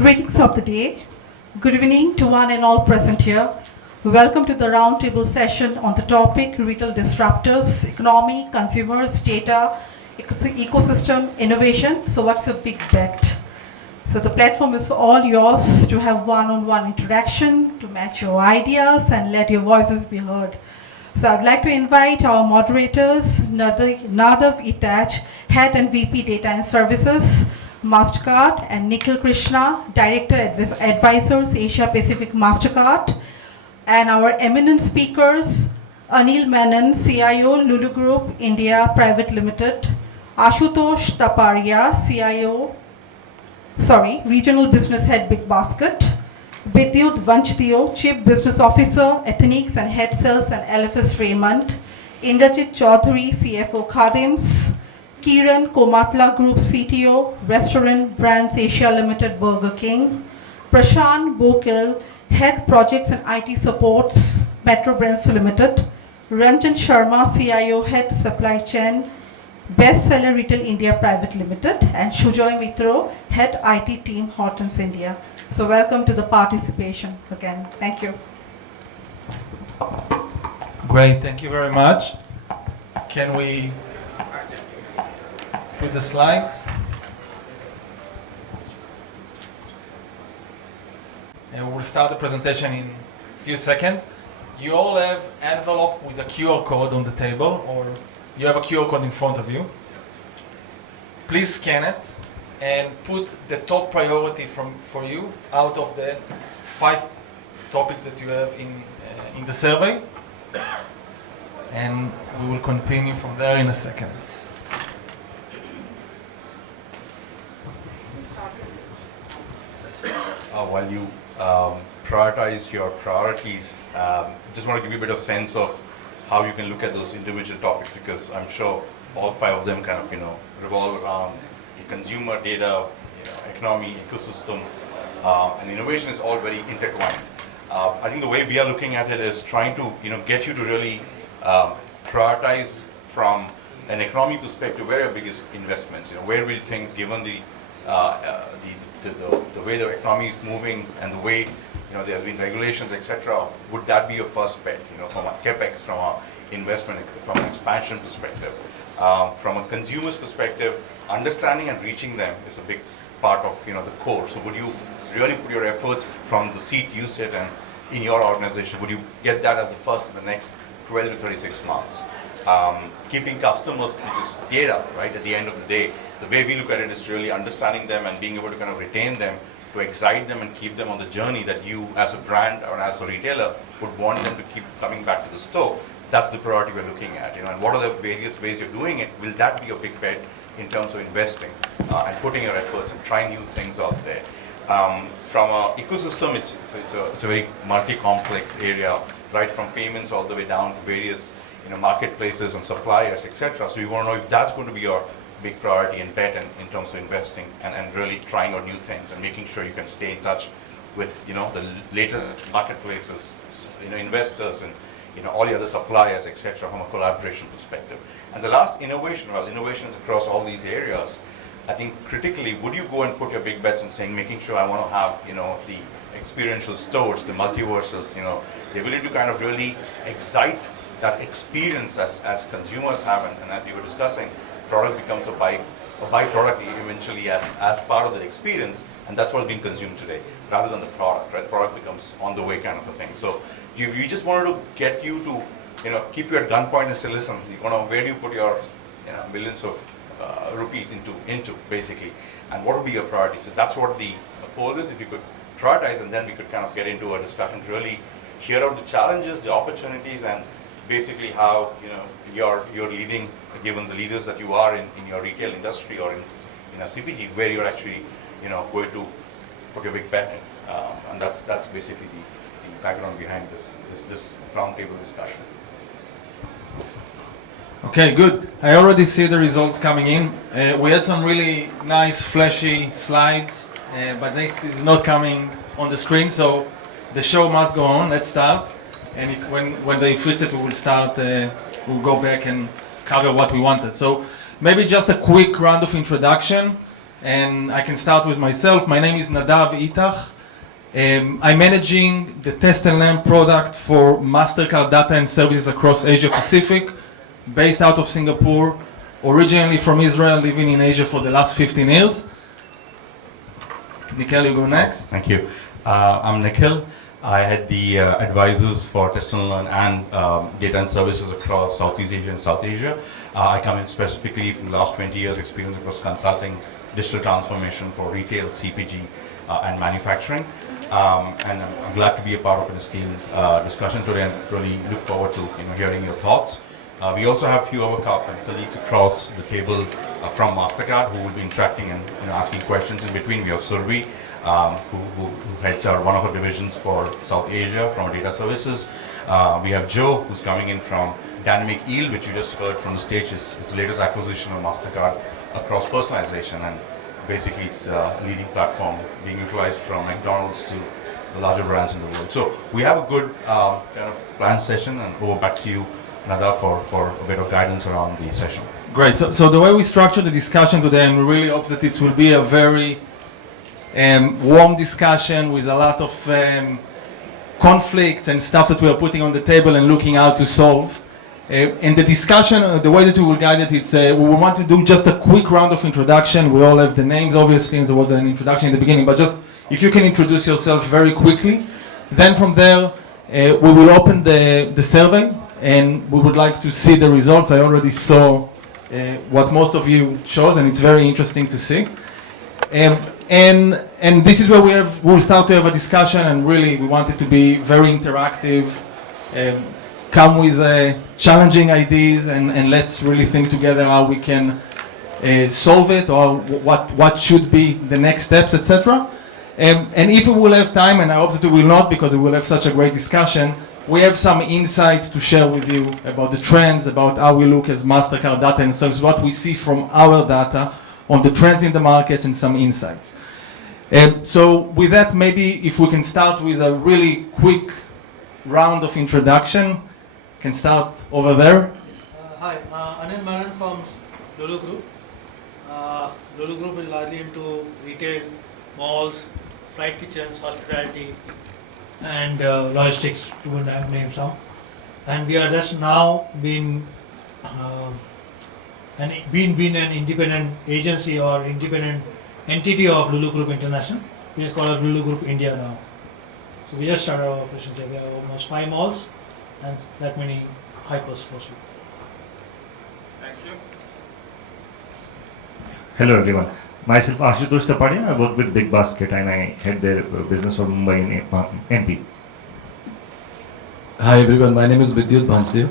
Greetings of the day. Good evening to one and all present here. Welcome to the roundtable session on the topic Retail Disruptors, Economy, Consumers, Data, Ecosystem, Innovation. So what's a big bet? So the platform is all yours to have one-on-one interaction, to match your ideas and let your voices be heard. So I'd like to invite our moderators, Nadav, Itach, Head and VP Data and Services, Mastercard, and Nikhil, Krishna, Director Advisors, Asia Pacific.Mastercard, and our eminent speakers, Anil, Menon, CIO, Lulu Group, India Private Limited, Ashutosh, Taparia, Regional Business Head, Big Basket, Bidyut Bhanjdeo, Chief Business Officer, Ethnix and Head Sales and LFS Raymond, Indrajit Chowdhury, CFO Khadims, Kiran, Komatla Group CTO, Restaurant Brands Asia Limited, Burger King, Prashant, Bokil, Head Projects and IT Supports, Metro Brands Limited, Ranjan, Sharma, CIO, Head Supply Chain, Bestseller Retail India Private Limited, and Sujoy, Mitra, Head IT Team, Hortons India. So welcome to the participation again. Thank you. Great, thank you very much. Can we put the slides? And we'll start the presentation in a few seconds. You all have an envelope with a QR code on the table, or you have a QR code in front of you. Please scan it and put the top priority for you out of the 5 topics that you have in the survey. And we will continue from there in a second. While you prioritize your priorities, just want to give you a bit of sense of how you can look at those individual topics, because I'm sure all 5 of them kind of revolve around consumer, data, economy, ecosystem, and innovation is all very intertwined. I think the way we are looking at it is trying to get you to really prioritize from an economy perspective where your biggest investments, where we think, given the way the economy is moving and the way there have been regulations, etc., would that be your first bet? From a capex, from a investment, from an expansion perspective, from a consumer's perspective, understanding and reaching them is a big part of the core. So would you really put your efforts from the seat you sit and in your organization? Would you get that as the first in the next 12 to 36 months? Keeping customers, which is data, right? At the end of the day, the way we look at it is really understanding them and being able to kind of retain them, to excite them and keep them on the journey that you as a brand or as a retailer would want them to keep coming back to the store. That's the priority we're looking at. And what are the various ways you're doing it? Will that be a big bet in terms of investing and putting your efforts and trying new things out there? From an ecosystem, it's a very multi-complex area, right from payments all the way down to various marketplaces and suppliers, etc. So you want to know if that's going to be your big priority and bet in terms of investing and really trying out new things and making sure you can stay in touch with the latest marketplaces, investors and all the other suppliers, etc. from a collaboration perspective. And the last, innovation. Well, innovation is across all these areas. I think critically, would you go and put your big bets in saying, making sure I want to have the experiential stores, the multiverses, the ability to kind of really excite that experience as consumers have, and as we were discussing, product becomes a byproduct eventually as part of the experience, and that's what's being consumed today, rather than the product, right? Product becomes on the way kind of a thing. So you just wanted to get you to, keep you at gunpoint and say, listen, where do you put your, millions of rupees into basically, and what would be your priority? So that's what the poll is. If you could prioritize, and then we could kind of get into a discussion to really hear out the challenges, the opportunities, and basically how you're leading, given the leaders that you are in your retail industry or in a CPG, where you're actually going to put your big bet in, and that's basically the background behind this roundtable discussion. Okay, good. I already see the results coming in. We had some really nice flashy slides, but this is not coming on the screen, so the show must go on. Let's start. And when they fix it, we will start. We'll go back and cover what we wanted. So maybe just a quick round of introduction. And I can start with myself. My name is Nadav Itach. I'm managing the Test and Learn product for MasterCard data and services across Asia Pacific, based out of Singapore, originally from Israel, living in Asia for the last 15 years. Nikhil, you go next. Thank you. I'm Nikhil. I had the advisors for Test and Learn and data and services across Southeast Asia and South Asia. I come in specifically from the last 20 years experience across consulting, digital transformation for retail, CPG, and manufacturing. And I'm glad to be a part of an esteemed discussion today and really look forward to hearing your thoughts. We also have a few of our colleagues across the table from MasterCard who will be interacting and asking questions in between. We have Survi, who heads one of our divisions for South Asia from data services. We have Joe, who's coming in from Dynamic Yield, which you just heard from the stage. It's the latest acquisition of MasterCard across personalization, and basically it's a leading platform being utilized from McDonald's to the larger brands in the world. So we have a good kind of planned session, and over back to you, Nadav, for a bit of guidance around the session. Great. So the way we structure the discussion today, and we really hope that it will be a very warm discussion with a lot of conflicts and stuff that we are putting on the table and looking how to solve. In the discussion, the way that we will guide it, it's we want to do just a quick round of introduction. We all have the names, obviously, and there was an introduction in the beginning, but just if you can introduce yourself very quickly. Then from there, we will open the survey, and we would like to see the results. I already saw what most of you chose, and it's very interesting to see. And this is where we'll start to have a discussion, and really we want it to be very interactive, come with challenging ideas, and let's really think together how we can solve it, or what should be the next steps, etc. And if we will have time, and I hope that we will not, because we will have such a great discussion, we have some insights to share with you about the trends, about how we look as MasterCard data and services, what we see from our data on the trends in the markets, and some insights. So with that, maybe if we can start with a really quick round of introduction. Can start over there. Hi, Anil Menon from Lulu Group. Lulu Group is largely into retail, malls, flight kitchens, hospitality, and logistics, to name some. And we are just now being an independent agency or independent entity of Lulu Group International, which is called Lulu Group India now. So we just started our operations there. We have almost 5 malls and that many hypers for sure. Thank you. Hello everyone. Myself Ashutosh Taparia. I work with Big Basket and I head their business for Mumbai in MP. Hi everyone, my name is Bidyut Bhanjdeo.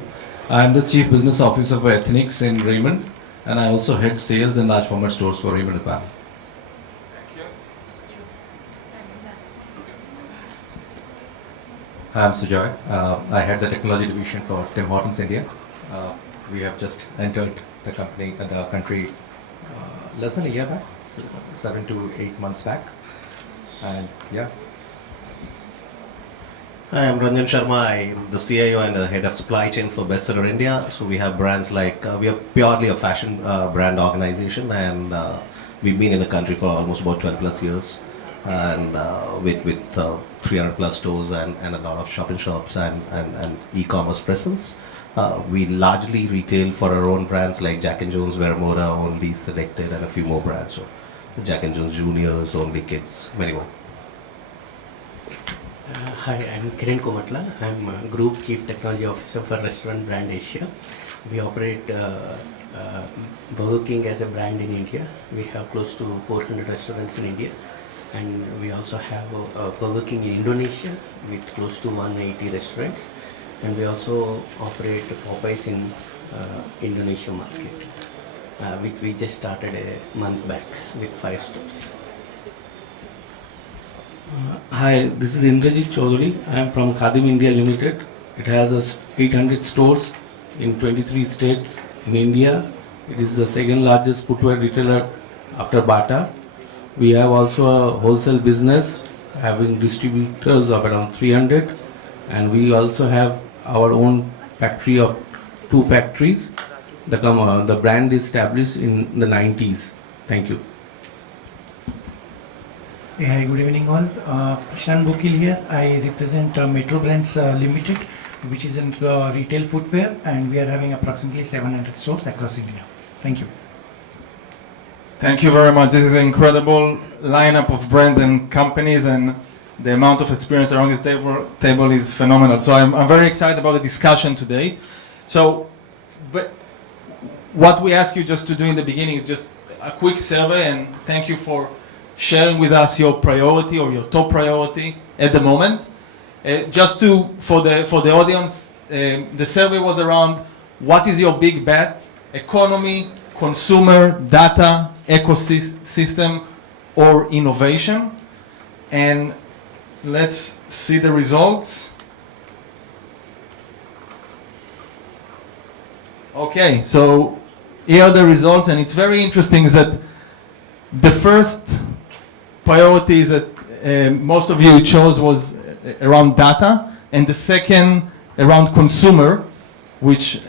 I am the Chief Business Officer for Ethnix in Raymond, and I also head sales and large format stores for Raymond Japan. Hi, I'm Sujoy. I head the technology division for Tim Hortons India. We have just entered the country less than a year back, 7 to 8 months back, and yeah. Hi, I'm Ranjan Sharma. I'm the CIO and the head of supply chain for Bestseller India. So we have brands like, we are purely a fashion brand organization, and we've been in the country for almost about 12 plus years, and with 300 plus stores and a lot of shop-in-shops and e-commerce presence. We largely retail for our own brands like Jack & Jones, Vermora, Only, Selected, and a few more brands. So Jack & Jones Juniors, Only Kids, many more. Hi, I'm Kiran Komatla. I'm Group Chief Technology Officer for Restaurant Brand Asia. We operate Burger King as a brand in India. We have close to 400 restaurants in India. And we also have Burger King in Indonesia with close to 180 restaurants. And we also operate Popeyes in Indonesia market, which we just started a month back with 5 stores. Hi, this is Indrajit Chowdhury. I am from Khadims India Limited. It has 800 stores in 23 states in India. It is the second largest footwear retailer after Bata. We have also a wholesale business having distributors of around 300, and we also have our own factory of 2 factories. The brand is established in the 90s. Thank you. Hey, hi, good evening all. Prashant Bokil here. I represent Metro Brands Limited, which is in retail footwear, and we are having approximately 700 stores across India. Thank you. Thank you very much. This is an incredible lineup of brands and companies, and the amount of experience around this table is phenomenal. So I'm very excited about the discussion today. So, but what we ask you just to do in the beginning is just a quick survey, and thank you for sharing with us your priority or your top priority at the moment. Just for the audience, the survey was around what is your big bet: economy, consumer, data, ecosystem, or innovation. And let's see the results. Okay, so here are the results, and it's very interesting that the first priority that most of you chose was around data, and the second around consumer, which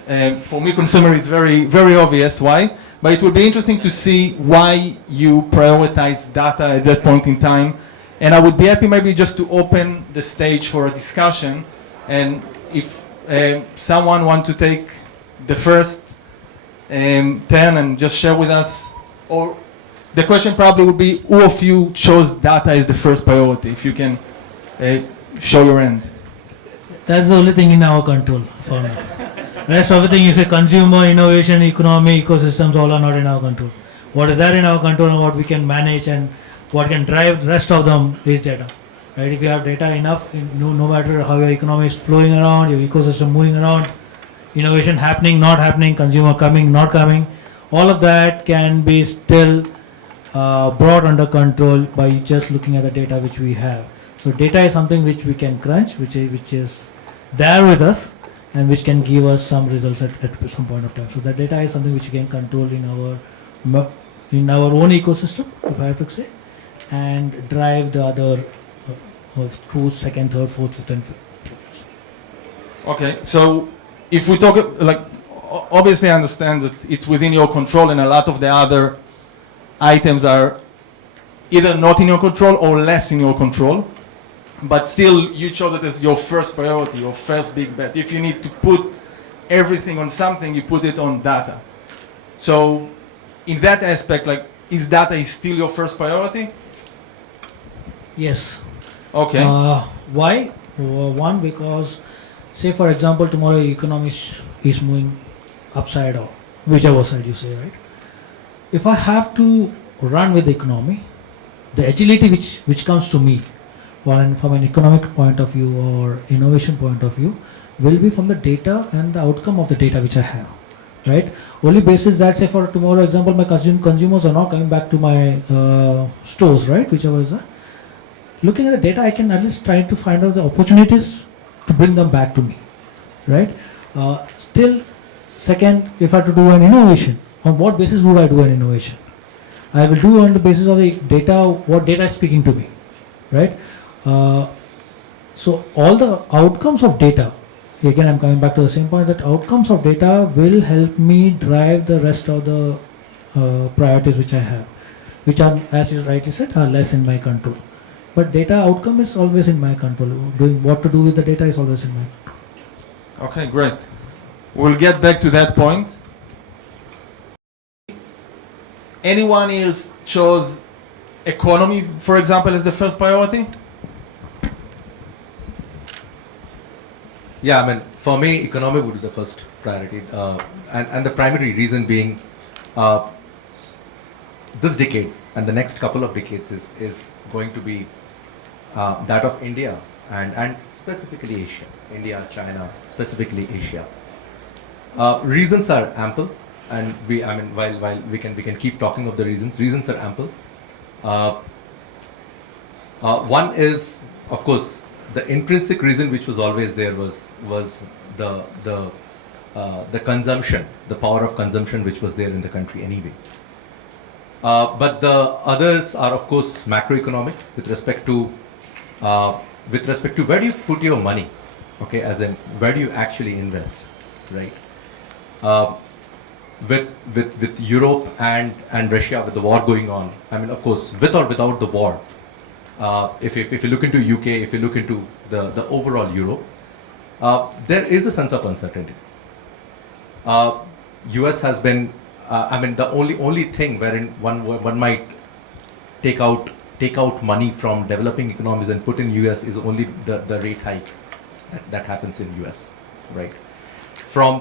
for me consumer is very, very obvious why. But it will be interesting to see why you prioritize data at that point in time. And I would be happy maybe just to open the stage for a discussion. And if someone wants to take the first turn and just share with us, or the question probably would be, who of you chose data as the first priority? If you can show your hand. That's the only thing in our control for me. Rest everything is a consumer, innovation, economy, ecosystems, all are not in our control. What is there in our control and what we can manage and what can drive the rest of them is data. Right? If you have data enough, no matter how your economy is flowing around, your ecosystem moving around, innovation happening, not happening, consumer coming, not coming, all of that can be still brought under control by just looking at the data which we have. So data is something which we can crunch, which is there with us, and which can give us some results at some point of time. So that data is something which we can control in our own ecosystem, if I have to say, and drive the other through second, third, fourth, fifth, and fifth. Okay, so if we talk, like, obviously I understand that it's within your control, and a lot of the other items are either not in your control or less in your control. But still, you chose it as your first priority, your first big bet. If you need to put everything on something, you put it on data. So, in that aspect, like, is data still your first priority? Yes. Okay. Why? One, because, say for example, tomorrow economy is moving upside down, whichever side you say, right? If I have to run with the economy, the agility which comes to me, from an economic point of view or innovation point of view, will be from the data and the outcome of the data which I have, right? Only basis that, say for tomorrow example, my consumers are not coming back to my stores, right? Whichever is that. Looking at the data, I can at least try to find out the opportunities to bring them back to me, right? Still, second, if I have to do an innovation, on what basis would I do an innovation? I will do on the basis of the data, what data is speaking to me, right? So all the outcomes of data, again I'm coming back to the same point, that outcomes of data will help me drive the rest of the priorities which I have, which are, as you rightly said, are less in my control. But data outcome is always in my control. Doing what to do with the data is always in my control. Okay, great. We'll get back to that point. Anyone else chose economy, for example, as the first priority? Yeah, I mean, for me, economy would be the first priority, and the primary reason being this decade and the next couple of decades is going to be that of India and specifically Asia. India, China, specifically Asia. Reasons are ample, and while we can keep talking of the reasons are ample. One is, of course, the intrinsic reason which was always there was the consumption, the power of consumption which was there in the country anyway. But the others are, of course, macroeconomic with respect to where do you put your money, okay, as in where do you actually invest, right? With Europe and Russia, with the war going on, I mean, of course, with or without the war, if you look into UK, if you look into the overall Europe, there is a sense of uncertainty. US has been, the only thing wherein one might take out money from developing economies and put in US is only the rate hike that happens in US, right? From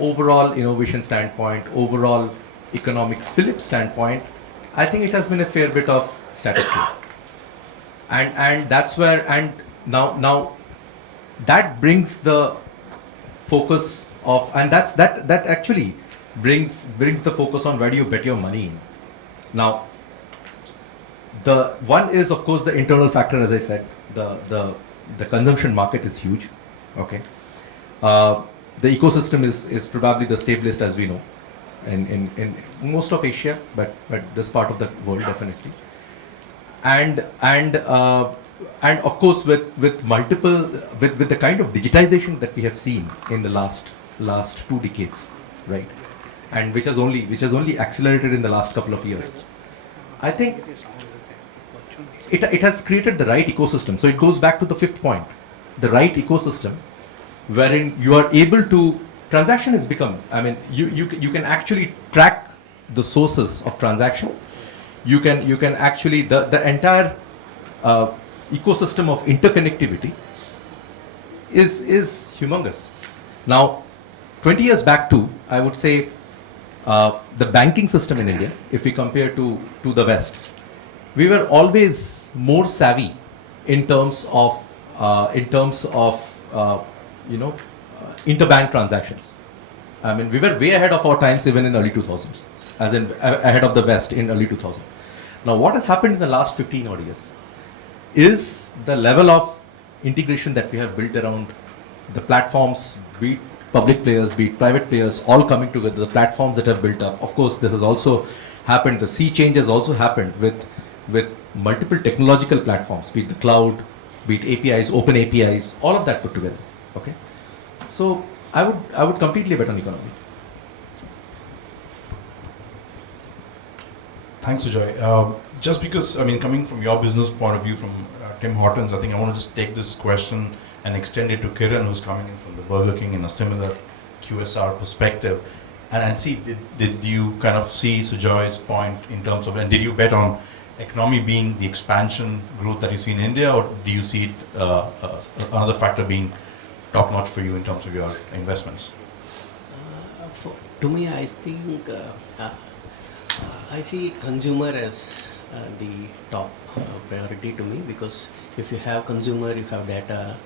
overall innovation standpoint, overall economic flip standpoint, I think it has been a fair bit of status quo, and that's where, and now that brings the focus of, and that actually brings the focus on where do you bet your money in. Now, the one is of course the internal factor, as I said, the consumption market is huge, okay. The ecosystem is probably the stablest, as we know, in most of Asia, but this part of the world definitely. And of course with multiple, with the kind of digitization that we have seen in the last 2 decades, right, and which has only accelerated in the last couple of years, I think it has created the right ecosystem. So it goes back to the 5th point, the right ecosystem, wherein you are able to, transaction has become, you can actually track the sources of transaction. You can actually, the entire ecosystem of interconnectivity is humongous. Now, 20 years back too, I would say the banking system in India, if we compare to the West, we were always more savvy in terms of interbank transactions. We were way ahead of our times even in early 2000s, as in ahead of the West in early 2000s. Now, what has happened in the last 15 odd years is the level of integration that we have built around the platforms, be it public players, be it private players, all coming together, the platforms that have built up. Of course, this has also happened, the sea change has also happened with multiple technological platforms, be it the cloud, be it APIs, open APIs, all of that put together, okay? So I would completely bet on economy. Thanks, Sujoy. Just because, coming from your business point of view, from Tim Hortons, I think I want to just take this question and extend it to Kiran, who's coming in from the Burger King in a similar QSR perspective. And see, did you kind of see Sujoy's point in terms of, and did you bet on economy being the expansion growth that you see in India, or do you see it, another factor being top-notch for you in terms of your investments? To me, I think I see consumer as the top priority to me, because if you have consumer, you have data,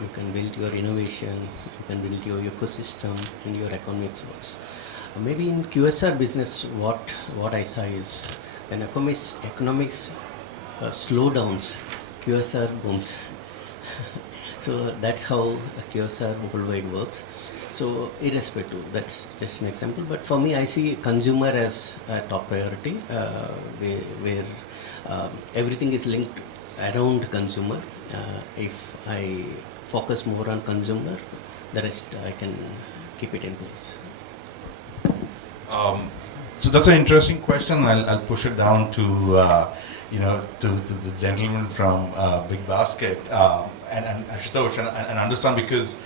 you can build your innovation, you can build your ecosystem, and your economics works. Maybe in QSR business, what I saw is when economics slowdowns, QSR booms. So that's how a QSR worldwide works. So irrespective, that's just an example. But for me, I see consumer as a top priority, where everything is linked around consumer. If I focus more on consumer, the rest I can keep it in place. So that's an interesting question. I'll push it down to to the gentleman from Big Basket and Ashutosh, and understand, because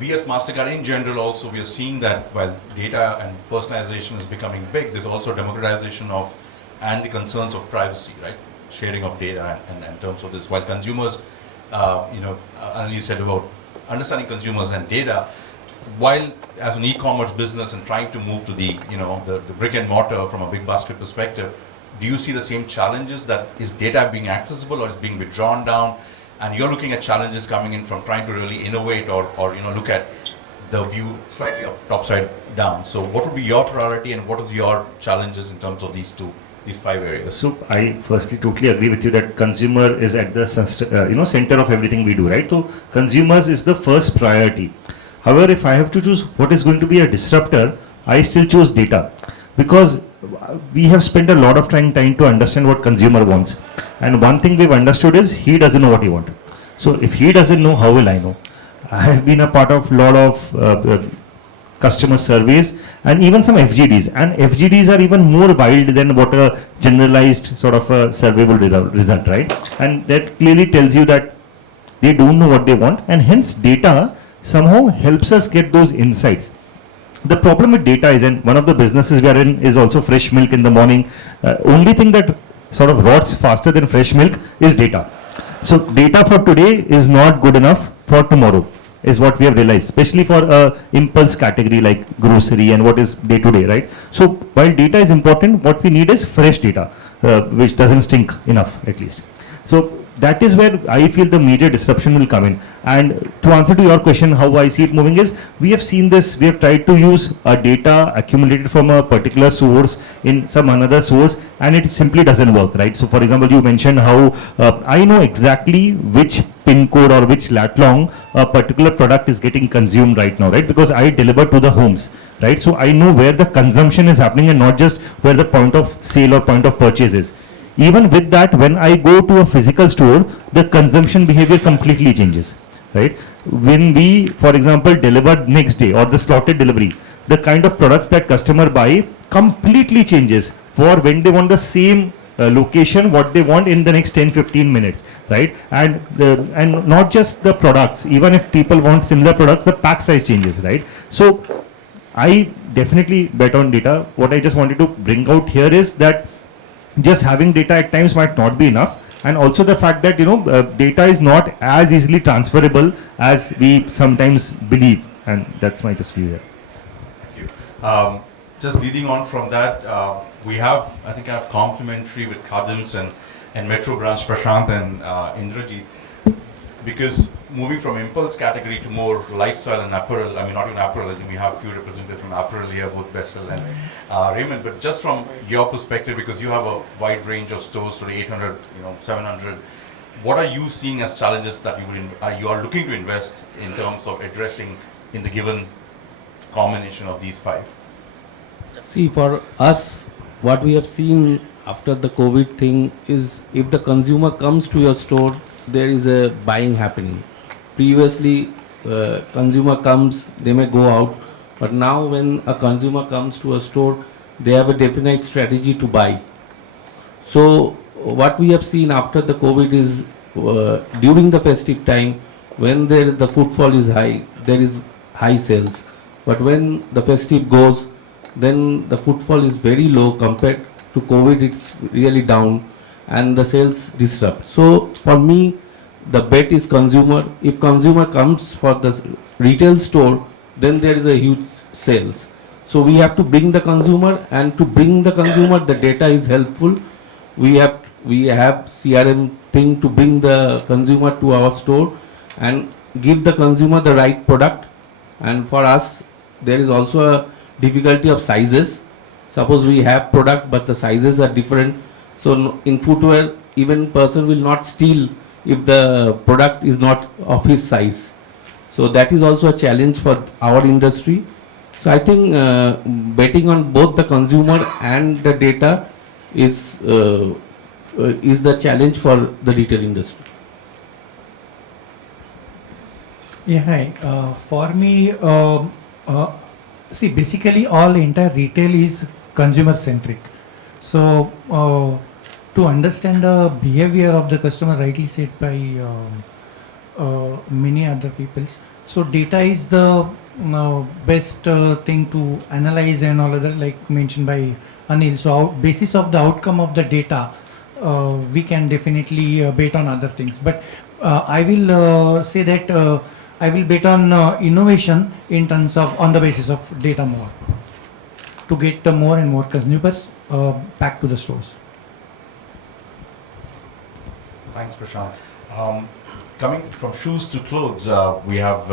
we as Mastercard in general also, we are seeing that while data and personalization is becoming big, there's also democratization of and the concerns of privacy, right? Sharing of data and in terms of this. While consumers, Anil said about understanding consumers and data, while as an e-commerce business and trying to move to the brick and mortar from a Big Basket perspective, do you see the same challenges, that is data being accessible or is being withdrawn down? And you're looking at challenges coming in from trying to really innovate or look at the view slightly upside down. So what would be your priority and what is your challenges in terms of these 5 areas? So I firstly totally agree with you that consumer is at the center of everything we do, right? So consumers is the first priority. However, if I have to choose what is going to be a disruptor, I still choose data, because we have spent a lot of time to understand what consumer wants. And one thing we've understood is he doesn't know what he wants. So if he doesn't know, how will I know? I have been a part of a lot of customer surveys, and even some FGDs. And FGDs are even more wild than what a generalized sort of a survey will result, right? And that clearly tells you that they don't know what they want, and hence data somehow helps us get those insights. The problem with data is, and one of the businesses we are in is also fresh milk in the morning. Only thing that sort of rots faster than fresh milk is data. So data for today is not good enough for tomorrow, is what we have realized, especially for a impulse category like grocery and what is day to day, right? So while data is important, what we need is fresh data, which doesn't stink enough at least. So that is where I feel the major disruption will come in. And to answer to your question, how I see it moving is, we have seen this, we have tried to use data accumulated from a particular source in some another source, and it simply doesn't work, right? So for example, you mentioned how I know exactly which pin code or which lat long a particular product is getting consumed right now, right? Because I deliver to the homes, right? So I know where the consumption is happening and not just where the point of sale or point of purchase is. Even with that, when I go to a physical store, the consumption behavior completely changes, right? When we, for example, deliver next day or the slotted delivery, the kind of products that customer buy completely changes for when they want the same location, what they want in the next 10-15 minutes, right? And not just the products, even if people want similar products, the pack size changes, right? So I definitely bet on data. What I just wanted to bring out here is that just having data at times might not be enough, and also the fact that data is not as easily transferable as we sometimes believe, and that's my just view here. Thank you. Just leading on from that, we have, I think I have complimentary with Khadims and Metro branch Prashant and Indrajit, because moving from impulse category to more lifestyle and apparel, I mean not even apparel, I think we have a few representatives from apparel here, both Bestseller and Raymond, but just from your perspective, because you have a wide range of stores, so 800, 700, what are you seeing as challenges that you are looking to invest in terms of addressing in the given combination of these five? See, for us, what we have seen after the COVID thing is, if the consumer comes to your store, there is a buying happening. Previously, consumer comes, they may go out, but now when a consumer comes to a store, they have a definite strategy to buy. So what we have seen after the COVID is, during the festive time, when the footfall is high, there is high sales. But when the festive goes, then the footfall is very low. Compared to COVID, it's really down, and the sales disrupt. So for me, the bet is consumer. If consumer comes for the retail store, then there is a huge sales. So we have to bring the consumer, and to bring the consumer, the data is helpful. We have CRM thing to bring the consumer to our store and give the consumer the right product. And for us, there is also a difficulty of sizes. Suppose we have product, but the sizes are different. So in footwear, even person will not steal if the product is not of his size. So that is also a challenge for our industry. So I think betting on both the consumer and the data is the challenge for the retail industry. Yeah, hi. For me, see, basically all entire retail is consumer centric. So to understand the behavior of the customer, rightly said by many other peoples, so data is the best thing to analyze and all other, like mentioned by Anil. So basis of the outcome of the data, we can definitely bet on other things. But I will say that I will bet on innovation in terms of on the basis of data more, to get more and more consumers back to the stores. Thanks, Prashant. Coming from shoes to clothes, we have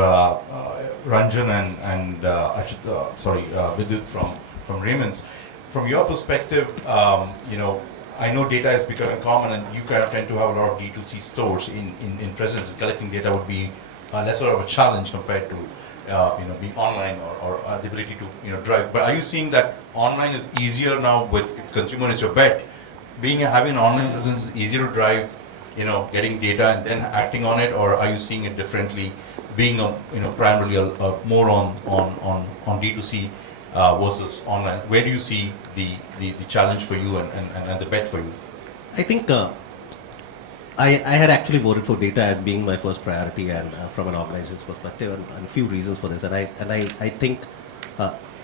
Ranjan and Bidyut from Raymond's. From your perspective, I know data is becoming common, and you kind of tend to have a lot of D2C stores in presence. Collecting data would be lesser of a challenge compared to being online or the ability to drive. But are you seeing that online is easier now with, if consumer is your bet, having an online presence is easier to drive, getting data and then acting on it, or are you seeing it differently, being primarily more on D2C versus online? Where do you see the challenge for you and the bet for you? I think I had actually voted for data as being my first priority, and from an organization's perspective, and a few reasons for this. And I think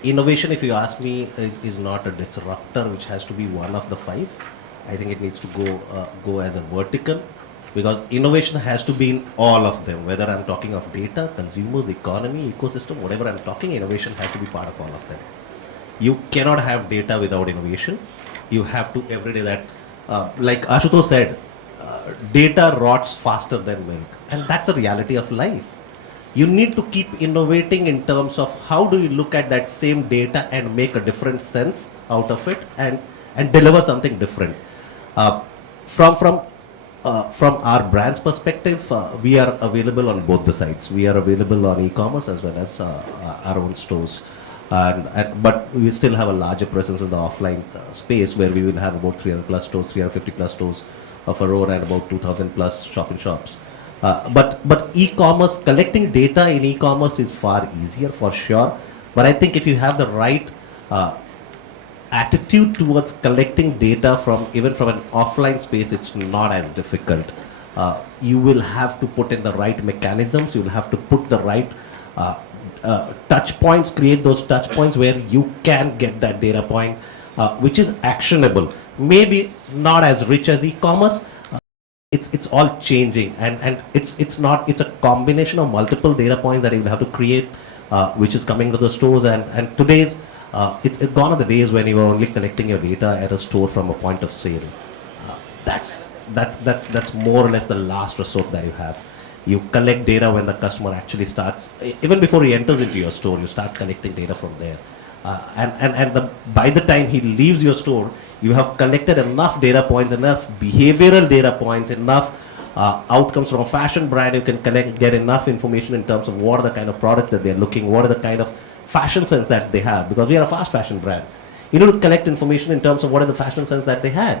innovation, if you ask me, is not a disruptor which has to be one of the five. I think it needs to go as a vertical, because innovation has to be in all of them. Whether I'm talking of data, consumers, economy, ecosystem, whatever I'm talking, innovation has to be part of all of them. You cannot have data without innovation. You have to every day that, like Ashutosh said, data rots faster than milk, and that's a reality of life. You need to keep innovating in terms of how do you look at that same data and make a different sense out of it, and deliver something different. From our brand's perspective, we are available on both the sides. We are available on e-commerce as well as our own stores. But we still have a larger presence in the offline space, where we will have about 300 plus stores, 350 plus stores of our own, and about 2,000 plus shop-in-shops. But e-commerce, collecting data in e-commerce is far easier for sure. But I think if you have the right attitude towards collecting data even from an offline space, it's not as difficult. You will have to put in the right mechanisms. You will have to put the right touch points, create those touch points where you can get that data point, which is actionable. Maybe not as rich as e-commerce. It's all changing, and it's a combination of multiple data points that you will have to create, which is coming to the stores. And today's it's gone are the days when you were only collecting your data at a store from a point of sale. That's more or less the last resort that you have. You collect data when the customer actually starts, even before he enters into your store, you start collecting data from there. By the time he leaves your store, you have collected enough data points, enough behavioral data points, enough outcomes from a fashion brand. You can get enough information in terms of what are the kind of products that they're looking, what are the kind of fashion sense that they have, because we are a fast fashion brand. You need to collect information in terms of what are the fashion sense that they had,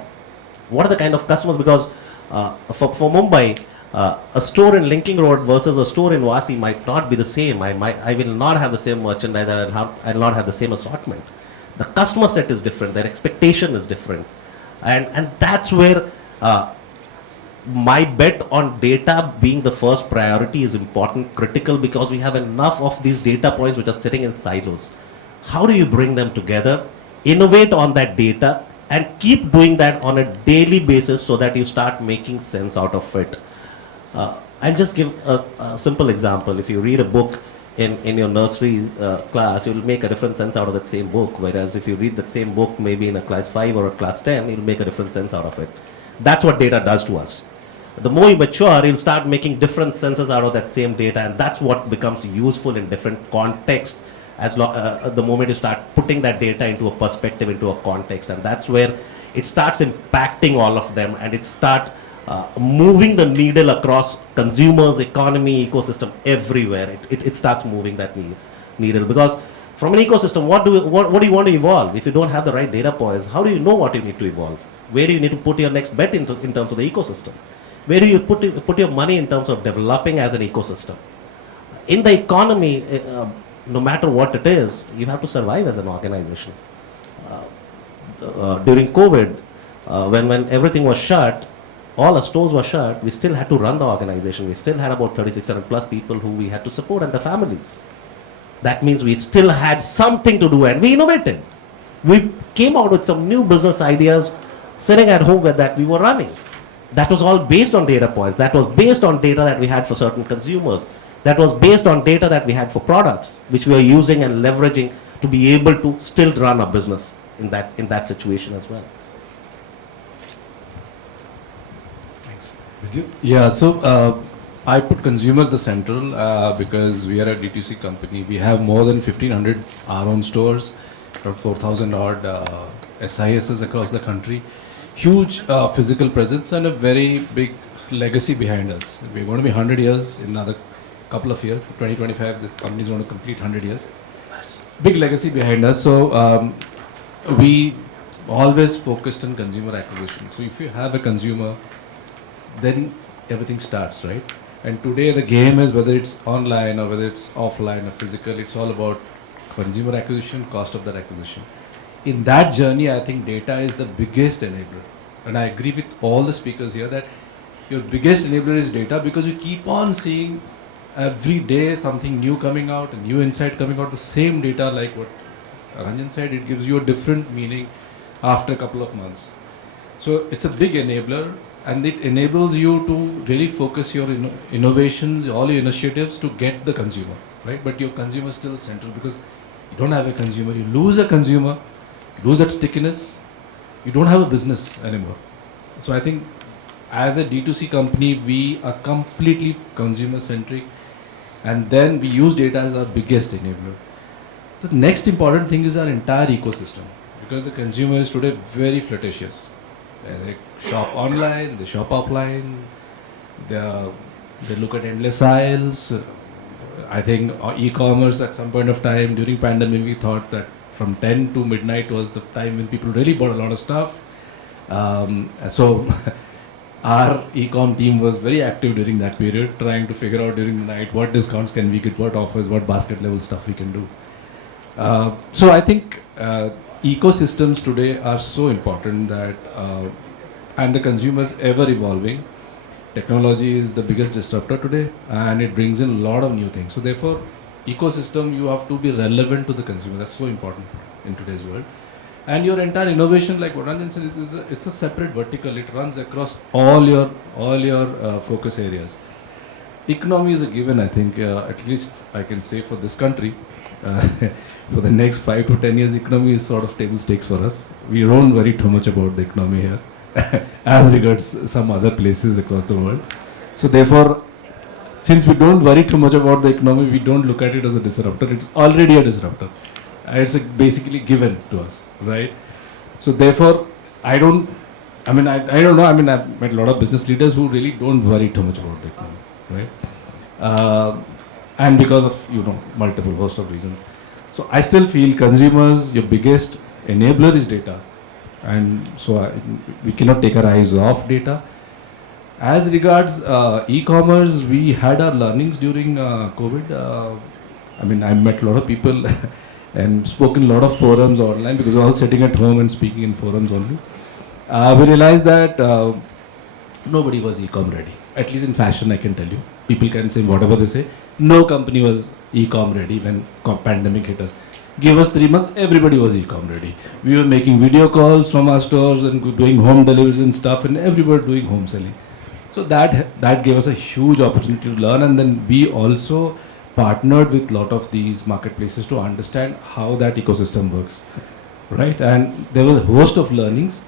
what are the kind of customers, because for Mumbai, a store in Linking Road versus a store in Vasi might not be the same. I will not have the same merchandise, and I'll not have the same assortment. The customer set is different, their expectation is different, and that's where my bet on data being the first priority is important, critical, because we have enough of these data points which are sitting in silos. How do you bring them together, innovate on that data, and keep doing that on a daily basis so that you start making sense out of it? I'll just give a simple example. If you read a book in your nursery class, you will make a different sense out of that same book, whereas if you read that same book maybe in a class 5 or a class 10, you'll make a different sense out of it. That's what data does to us. The more you mature, you'll start making different senses out of that same data, and that's what becomes useful in different contexts the moment you start putting that data into a perspective, into a context, and that's where it starts impacting all of them, and it starts moving the needle across consumers, economy, ecosystem, everywhere. It starts moving that needle, because from an ecosystem, what do you want to evolve? If you don't have the right data points, how do you know what you need to evolve? Where do you need to put your next bet in terms of the ecosystem? Where do you put your money in terms of developing as an ecosystem? In the economy, no matter what it is, you have to survive as an organization. During COVID, when everything was shut, all our stores were shut, we still had to run the organization. We still had about 3,600 plus people who we had to support, and their families. That means we still had something to do, and we innovated. We came out with some new business ideas sitting at home that we were running. That was all based on data points. That was based on data that we had for certain consumers. That was based on data that we had for products, which we are using and leveraging to be able to still run a business in that situation as well. Thanks. Bidyut? Yeah, so I put consumer at the central because we are a D2C company. We have more than 1,500 our own stores, or 4,000 odd SISs across the country. Huge physical presence and a very big legacy behind us. We're going to be 100 years in another couple of years. 2025, the company is going to complete 100 years. Big legacy behind us. So we always focused on consumer acquisition. So if you have a consumer, then everything starts, right? And today the game is, whether it's online or whether it's offline or physical, it's all about consumer acquisition, cost of that acquisition. In that journey, I think data is the biggest enabler. And I agree with all the speakers here that your biggest enabler is data, because you keep on seeing every day something new coming out, a new insight coming out, the same data, like what Ranjan said, it gives you a different meaning after a couple of months. So it's a big enabler, and it enables you to really focus your innovations, all your initiatives to get the consumer, right? But your consumer is still central, because you don't have a consumer, you lose a consumer, you lose that stickiness, you don't have a business anymore. So I think as a D2C company, we are completely consumer centric, and then we use data as our biggest enabler. The next important thing is our entire ecosystem, because the consumer is today very flirtatious. They shop online, they shop offline, they look at endless aisles. I think e-commerce at some point of time during pandemic, we thought that from 10 to midnight was the time when people really bought a lot of stuff. So our e-com team was very active during that period, trying to figure out during the night what discounts can we get, what offers, what basket level stuff we can do. So I think ecosystems today are so important that, and the consumers ever evolving. Technology is the biggest disruptor today, and it brings in a lot of new things. So therefore, ecosystem, you have to be relevant to the consumer. That's so important in today's world. And your entire innovation, like what Ranjan said, it's a separate vertical. It runs across all your focus areas. Economy is a given, I think, at least I can say for this country. For the next 5 to 10 years, economy is sort of table stakes for us. We don't worry too much about the economy here, as regards some other places across the world. So therefore, since we don't worry too much about the economy, we don't look at it as a disruptor. It's already a disruptor. It's basically given to us, right? So therefore, I don't know. I've met a lot of business leaders who really don't worry too much about the economy, right? And because of multiple host of reasons. So I still feel consumers, your biggest enabler is data, and so we cannot take our eyes off data. As regards e-commerce, we had our learnings during COVID. I met a lot of people and spoken a lot of forums online, because we're all sitting at home and speaking in forums only. We realized that nobody was e-com ready. At least in fashion, I can tell you. People can say whatever they say. No company was e-com ready when pandemic hit us. Give us 3 months, everybody was e-com ready. We were making video calls from our stores and doing home deliveries and stuff, and everybody doing home selling. So that gave us a huge opportunity to learn, and then we also partnered with a lot of these marketplaces to understand how that ecosystem works, right? And there was a host of learnings,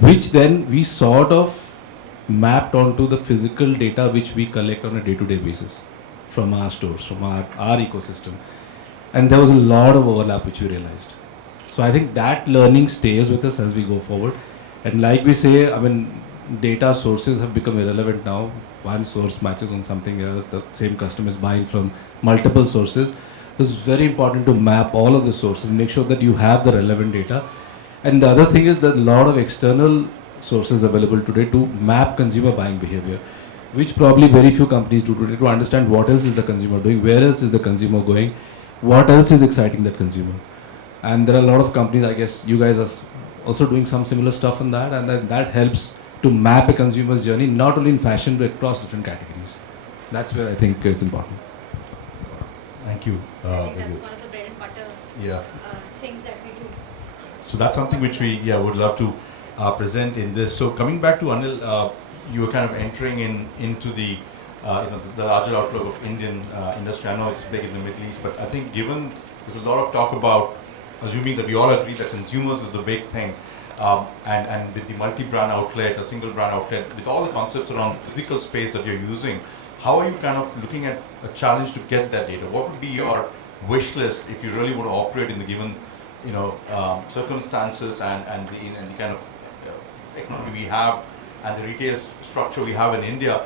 which then we sort of mapped onto the physical data which we collect on a day-to-day basis from our stores, from our ecosystem. And there was a lot of overlap which we realized. So I think that learning stays with us as we go forward. And like we say, data sources have become irrelevant now. One source matches on something else, the same customer is buying from multiple sources. It's very important to map all of the sources, make sure that you have the relevant data. And the other thing is that a lot of external sources available today to map consumer buying behavior, which probably very few companies do today, to understand what else is the consumer doing, where else is the consumer going, what else is exciting that consumer. And there are a lot of companies, I guess you guys are also doing some similar stuff on that, and that helps to map a consumer's journey, not only in fashion, but across different categories. That's where I think it's important. Thank you. I think that's one of the bread and butter things that we do. So that's something which we would love to present in this. So coming back to Anil, you were kind of entering into the larger outlook of Indian industry. I know it's big in the Middle East, but I think given there's a lot of talk about, assuming that we all agree that consumers is the big thing, and with the multi-brand outlet, a single brand outlet, with all the concepts around physical space that you're using, how are you kind of looking at a challenge to get that data? What would be your wish list if you really want to operate in the given circumstances and the kind of economy we have and the retail structure we have in India?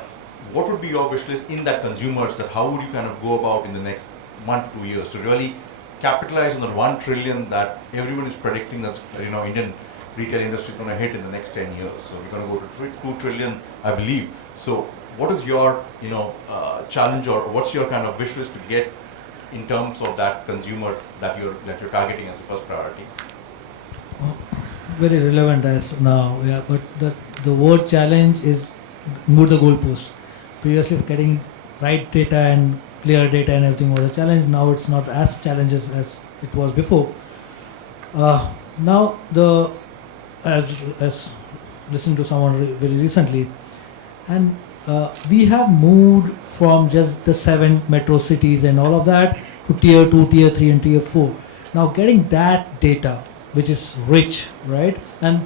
What would be your wish list in that consumers, that how would you kind of go about in the next 1 to 2 years to really capitalize on the 1 trillion that everyone is predicting that Indian retail industry is going to hit in the next 10 years. So we're going to go to 2 trillion, I believe. So what is your challenge, or what's your kind of wish list to get in terms of that consumer that you're targeting as a first priority? Very relevant as now, yeah. But the word challenge is move the goalpost. Previously, getting right data and clear data and everything was a challenge. Now it's not as challenges as it was before. Now as listened to someone very recently, and we have moved from just the 7 metro cities and all of that to tier 2, tier 3 and tier 4. Now getting that data, which is rich, right? And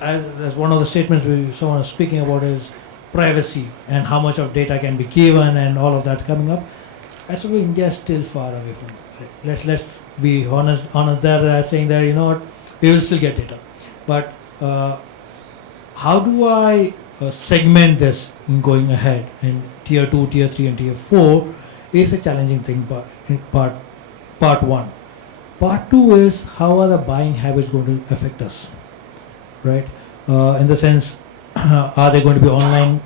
as one of the statements someone was speaking about is privacy and how much of data can be given and all of that coming up. Actually, India is still far away from it. Right? Let's be honest there, saying that, you know what, we will still get data. But how do I segment this in going ahead in tier 2, tier 3 and tier 4 is a challenging thing, part 1. Part 2 is how are the buying habits going to affect us, right? In the sense, are they going to be online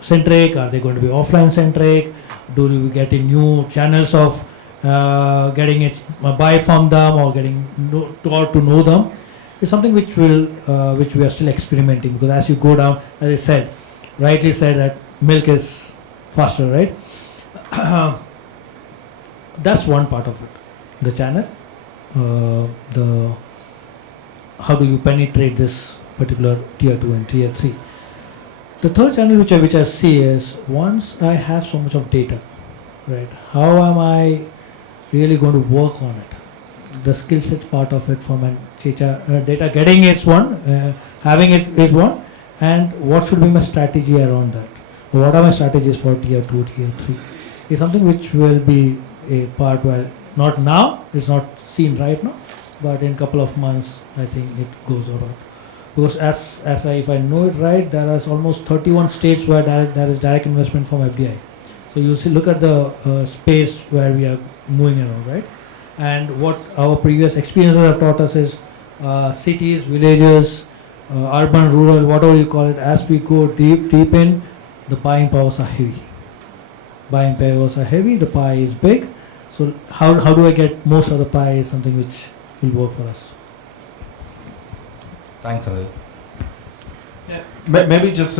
centric? Are they going to be offline centric? Do we get in new channels of getting it buy from them or getting to know them? It's something which we are still experimenting, because as you go down, as I said, rightly said that milk is faster, right? That's one part of it, the channel. How do you penetrate this particular tier 2 and tier 3? The third channel which I see is, once I have so much of data, right, how am I really going to work on it? The skill set part of it from data getting is one, having it is one, and what should be my strategy around that? What are my strategies for tier 2, tier 3? Is something which will be a part where, not now, it's not seen right now, but in a couple of months, I think it goes around. Because if I know it right, there is almost 31 states where there is direct investment from FDI. So you see, look at the space where we are moving around, right? And what our previous experiences have taught us is cities, villages, urban, rural, whatever you call it, as we go deep in, the buying powers are heavy. Buying powers are heavy, the pie is big. So how do I get most of the pie is something which will work for us. Thanks, Anil. Yeah, maybe just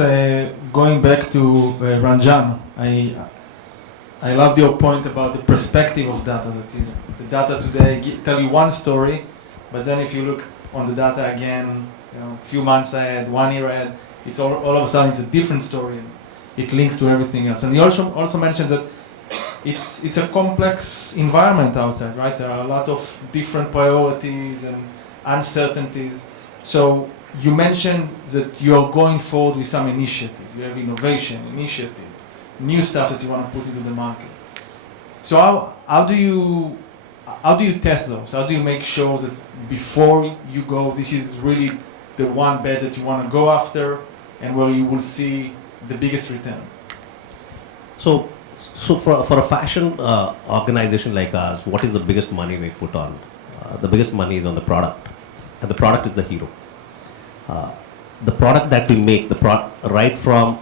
going back to Ranjan, I love your point about the perspective of data. That the data today tell you one story, but then if you look on the data again, a few months ahead, 1 year ahead, it's all of a sudden it's a different story. And it links to everything else. And he also mentioned that it's a complex environment outside, right? There are a lot of different priorities and uncertainties. So you mentioned that you are going forward with some initiative. You have initiative, new stuff that you want to put into the market. So how do you test those? How do you make sure that before you go, this is really the one bet that you want to go after and where you will see the biggest return? So for a fashion organization like us, what is the biggest money we put on? The biggest money is on the product, and the product is the hero. The product that we make, right from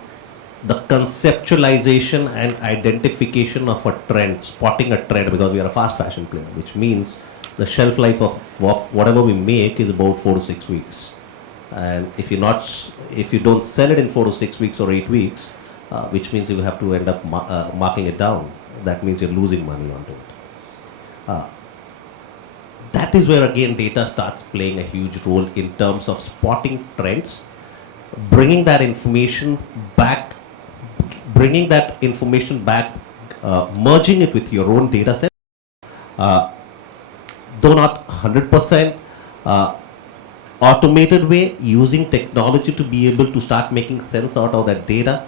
the conceptualization and identification of a trend, spotting a trend, because we are a fast fashion player, which means the shelf life of whatever we make is about 4 to 6 weeks. And if you don't sell it in 4 to 6 weeks or 8 weeks, which means you have to end up marking it down. That means you're losing money onto it. That is where again data starts playing a huge role in terms of spotting trends, bringing that information back, merging it with your own data set, though not 100% automated way, using technology to be able to start making sense out of that data.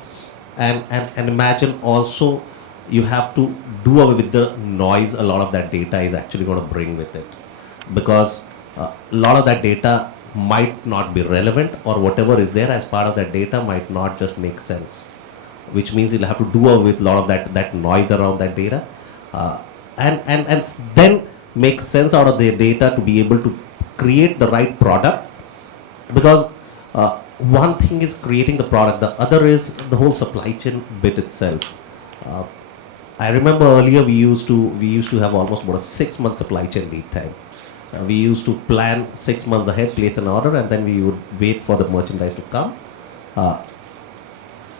And imagine also you have to do away with the noise a lot of that data is actually going to bring with it, because a lot of that data might not be relevant, or whatever is there as part of that data might not just make sense, which means you'll have to do away with a lot of that noise around that data, and then make sense out of the data to be able to create the right product. Because one thing is creating the product, the other is the whole supply chain bit itself. I remember earlier we used to have almost about a 6-month supply chain lead time. We used to plan 6 months ahead, place an order, and then we would wait for the merchandise to come.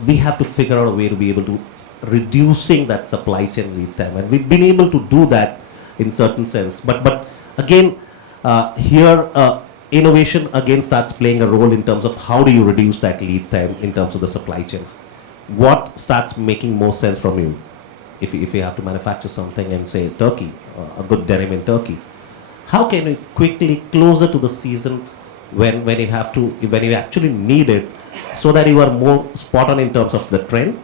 We have to figure out a way to be able to reducing that supply chain lead time, and we've been able to do that in certain sense. But again, here innovation again starts playing a role in terms of how do you reduce that lead time in terms of the supply chain. What starts making more sense from you? If you have to manufacture something in, say, Turkey, a good denim in Turkey, how can you quickly closer to the season when you actually need it, so that you are more spot on in terms of the trend?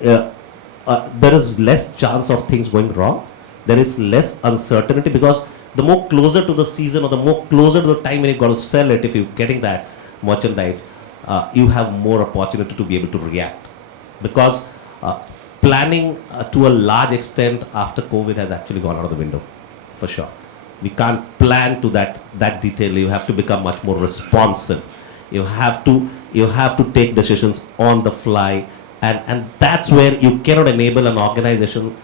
There is less chance of things going wrong. There is less uncertainty, because the more closer to the season or the more closer to the time when you've got to sell it, if you're getting that merchandise, you have more opportunity to be able to react. Because planning to a large extent after COVID has actually gone out of the window, for sure. We can't plan to that detail. You have to become much more responsive. You have to take decisions on the fly, and that's where you cannot enable an organization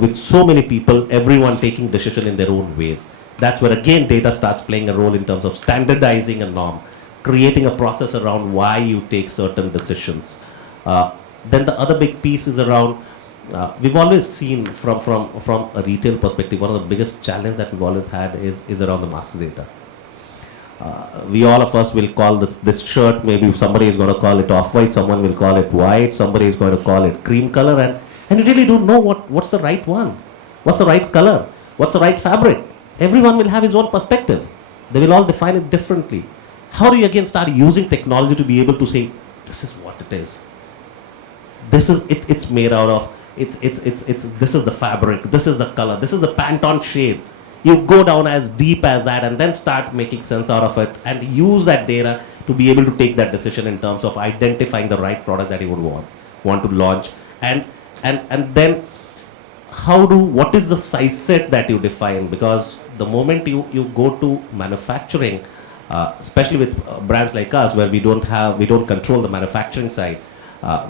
with so many people, everyone taking decision in their own ways. That's where again data starts playing a role in terms of standardizing a norm, creating a process around why you take certain decisions. Then the other big piece is around, we've always seen from a retail perspective, one of the biggest challenges that we've always had is around the master data. We all of us will call this shirt, maybe somebody is going to call it off-white, someone will call it white, somebody is going to call it cream color, and you really don't know what's the right one, what's the right color, what's the right fabric. Everyone will have his own perspective. They will all define it differently. How do you again start using technology to be able to say, this is what it is. This is it. It's made out of. This is the fabric. This is the color. This is the Pantone shade. You go down as deep as that, and then start making sense out of it, and use that data to be able to take that decision in terms of identifying the right product that you would want to launch, and then what is the size set that you define? Because the moment you go to manufacturing, especially with brands like us, where we don't control the manufacturing side,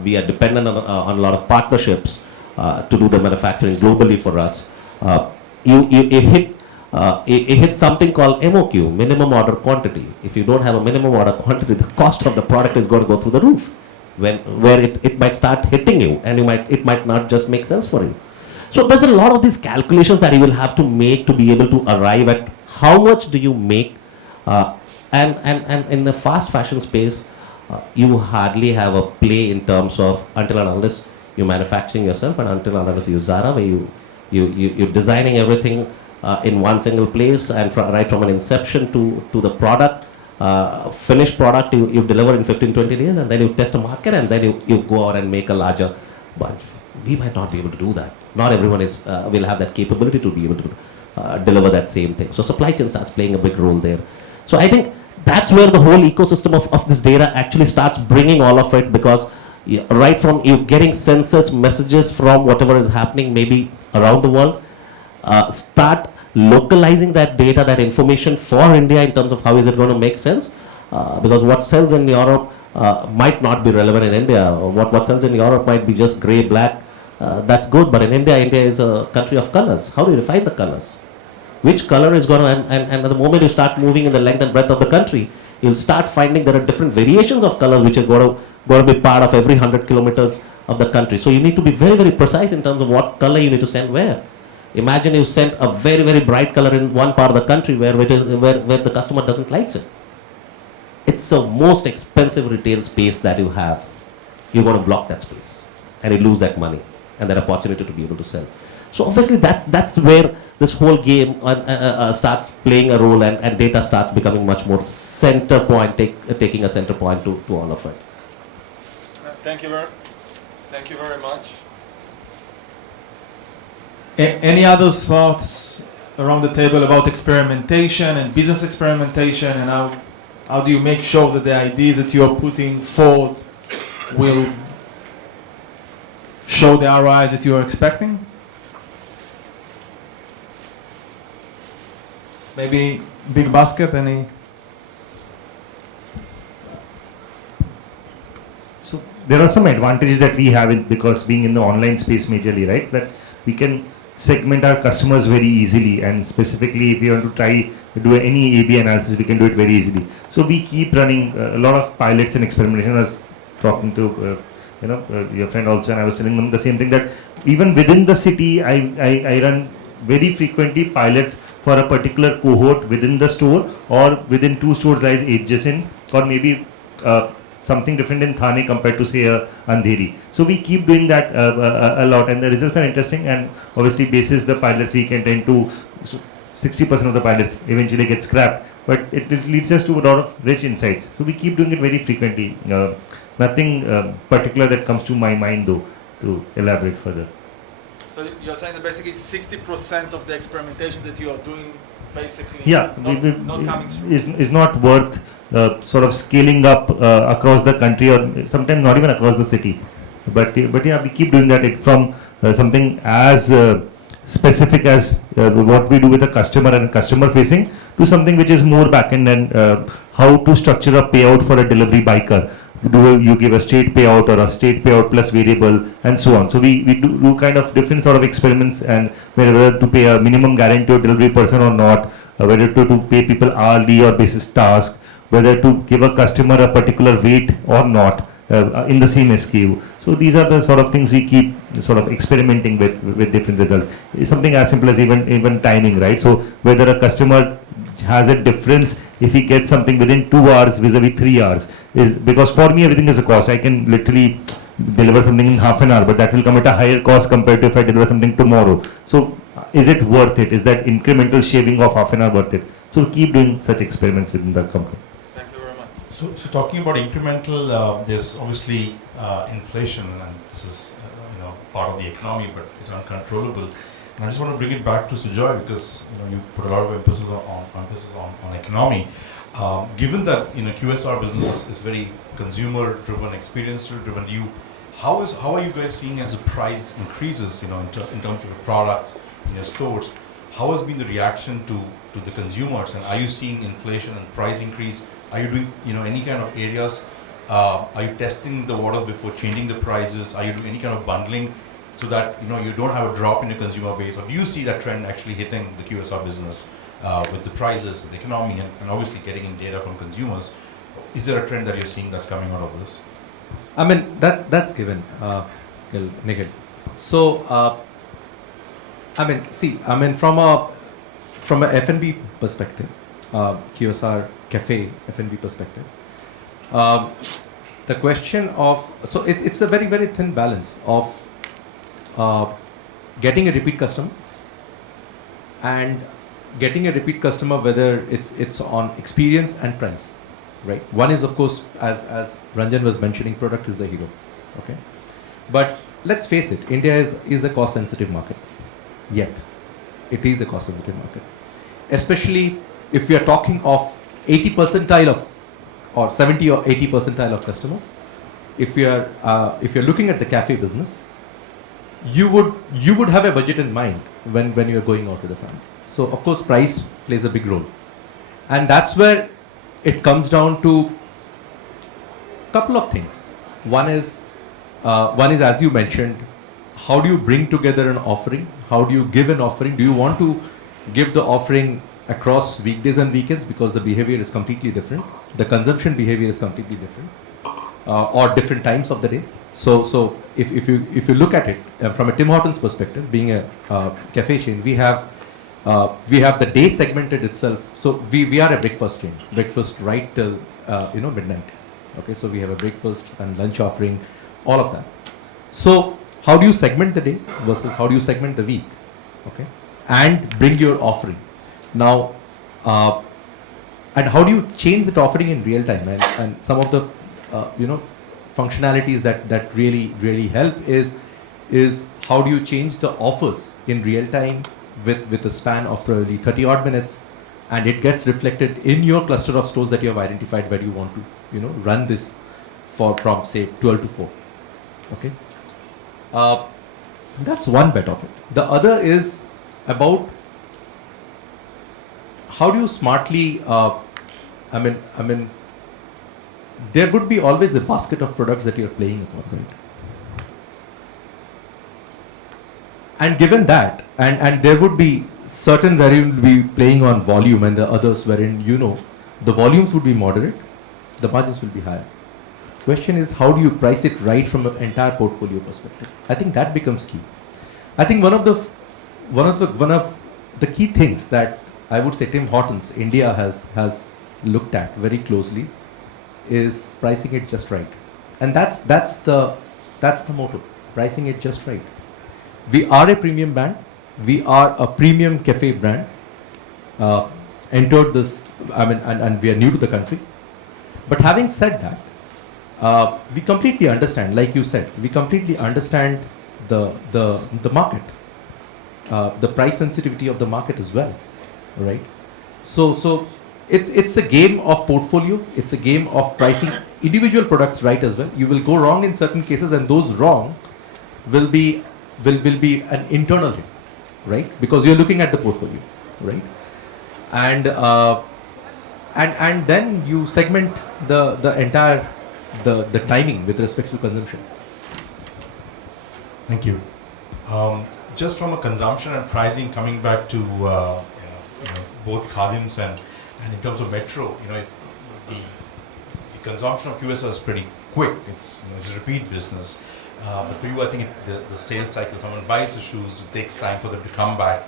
we are dependent on a lot of partnerships to do the manufacturing globally for us. You hit something called MOQ, minimum order quantity. If you don't have a minimum order quantity, the cost of the product is going to go through the roof, where it might start hitting you, and it might not just make sense for you. So there's a lot of these calculations that you will have to make to be able to arrive at how much do you make, and in the fast fashion space, you hardly have a play in terms of until and unless you're manufacturing yourself, and until and unless you use Zara, where you're designing everything in one single place, and right from an inception to the product, finished product, you deliver in 15-20 days, and then you test the market, and then you go out and make a larger bunch. We might not be able to do that. Not everyone will have that capability to be able to deliver that same thing. So supply chain starts playing a big role there. So I think that's where the whole ecosystem of this data actually starts bringing all of it, because right from you getting census messages from whatever is happening maybe around the world, start localizing that data, that information for India in terms of how is it going to make sense, because what sells in Europe might not be relevant in India. What sells in Europe might be just grey, black. That's good, but in India is a country of colors. How do you define the colors? Which color is going to, and at the moment you start moving in the length and breadth of the country, you'll start finding there are different variations of colors which are going to be part of every 100 kilometers of the country. So you need to be very, very precise in terms of what color you need to send where. Imagine you sent a very, very bright color in one part of the country where the customer doesn't like it. It's the most expensive retail space that you have. You're going to block that space, and you lose that money and that opportunity to be able to sell. So obviously that's where this whole game starts playing a role, and data starts becoming much more center point, taking a center point to all of it. Thank you very much. Any other thoughts around the table about experimentation and business experimentation, and how do you make sure that the ideas that you are putting forward will show the ROIs that you are expecting? Maybe big basket, any? there are some advantages that we have because being in the online space majorly, right? That we can segment our customers very easily, and specifically if we want to try to do any A/B analysis, we can do it very easily. So we keep running a lot of pilots and experimentation. I was talking to your friend also, and I was telling them the same thing, that even within the city, I run very frequently pilots for a particular cohort within the store or within two stores like adjacent, or maybe something different in Thane compared to say Andheri. So we keep doing that a lot, and the results are interesting, and obviously basis the pilots we can tend to, 60% of the pilots eventually get scrapped, but it leads us to a lot of rich insights. So we keep doing it very frequently. Nothing particular that comes to my mind though, to elaborate further. So you're saying that basically 60% of the experimentation that you are doing basically not coming through. Is not worth sort of scaling up across the country, or sometimes not even across the city. But yeah, we keep doing that from something as specific as what we do with the customer and customer facing, to something which is more back end, and how to structure a payout for a delivery biker. Do you give a straight payout or a state payout plus variable, and so on. So we do kind of different sort of experiments, and whether to pay a minimum guarantee to a delivery person or not, whether to pay people hourly or basis task, whether to give a customer a particular weight or not in the same SKU. So these are the sort of things we keep sort of experimenting with different results. It's something as simple as even timing, right? So whether a customer has a difference if he gets something within 2 hours vis-a-vis 3 hours, is because for me everything is a cost. I can literally deliver something in half an hour, but that will come at a higher cost compared to if I deliver something tomorrow. So is it worth it? Is that incremental shaving of half an hour worth it? So keep doing such experiments within the company. Thank you very much. So talking about incremental, there's obviously inflation, and this is part of the economy, but it's uncontrollable. And I just want to bring it back to Sujoy, because you put a lot of emphasis on economy. Given that QSR business is very consumer driven, experience driven, how are you guys seeing as the price increases in terms of the products in your stores? How has been the reaction to the consumers, and are you seeing inflation and price increase? Are you doing any kind of areas? Are you testing the waters before changing the prices? Are you doing any kind of bundling so that you don't have a drop in your consumer base? Or do you see that trend actually hitting the QSR business with the prices, the economy, and obviously getting in data from consumers? Is there a trend that you're seeing that's coming out of this? I mean, that's given, Nikhil. So, from a F&B perspective, QSR cafe F&B perspective, the question of, so it's a very, very thin balance of getting a repeat customer, and getting a repeat customer, whether it's on experience and price, right? One is, of course, as Ranjan was mentioning, product is the hero, okay? But let's face it, India is a cost-sensitive market. Yet, it is a cost-sensitive market. Especially if we are talking of 80 percentile of, or 70 or 80 percentile of customers. If you're looking at the cafe business, you would have a budget in mind when you're going out with the family. So of course price plays a big role, and that's where it comes down to a couple of things. One is as you mentioned, how do you bring together an offering? How do you give an offering? Do you want to give the offering across weekdays and weekends, because the behavior is completely different, the consumption behavior is completely different, or different times of the day? So if you look at it from a Tim Hortons perspective, being a cafe chain, we have the day segmented itself. So we are a breakfast chain, breakfast right till midnight. Okay, so we have a breakfast and lunch offering, all of that. So how do you segment the day versus how do you segment the week? Okay, and bring your offering now, and how do you change that offering in real time? And some of the functionalities that really help is how do you change the offers in real time with a span of probably 30 odd minutes, and it gets reflected in your cluster of stores that you have identified where you want to run this from say 12 to 4. Okay, that's one bit of it. The other is about how do you smartly there would be always a basket of products that you're playing upon, right? And given that, and there would be certain where you will be playing on volume and the others wherein, you know, the volumes would be moderate, the margins will be higher. Question is, how do you price it right from an entire portfolio perspective? I think that becomes key. I think one of the key things that I would say Tim Hortons India has looked at very closely is pricing it just right, and that's the motto: pricing it just right. We are a premium brand. We are a premium cafe brand. Entered this, I mean, and we are new to the country. But having said that, we completely understand, like you said, we completely understand the market, the price sensitivity of the market as well, right? So it's a game of portfolio. It's a game of pricing individual products right as well. You will go wrong in certain cases, and those wrong will be an internal hit, right? Because you're looking at the portfolio, right? And then you segment the entire the timing with respect to consumption. Thank you. Just from a consumption and pricing, coming back to both Khadims and in terms of Metro, the consumption of QSR is pretty quick. It's a repeat business. But for you, I think the sales cycle, someone buys the shoes, it takes time for them to come back.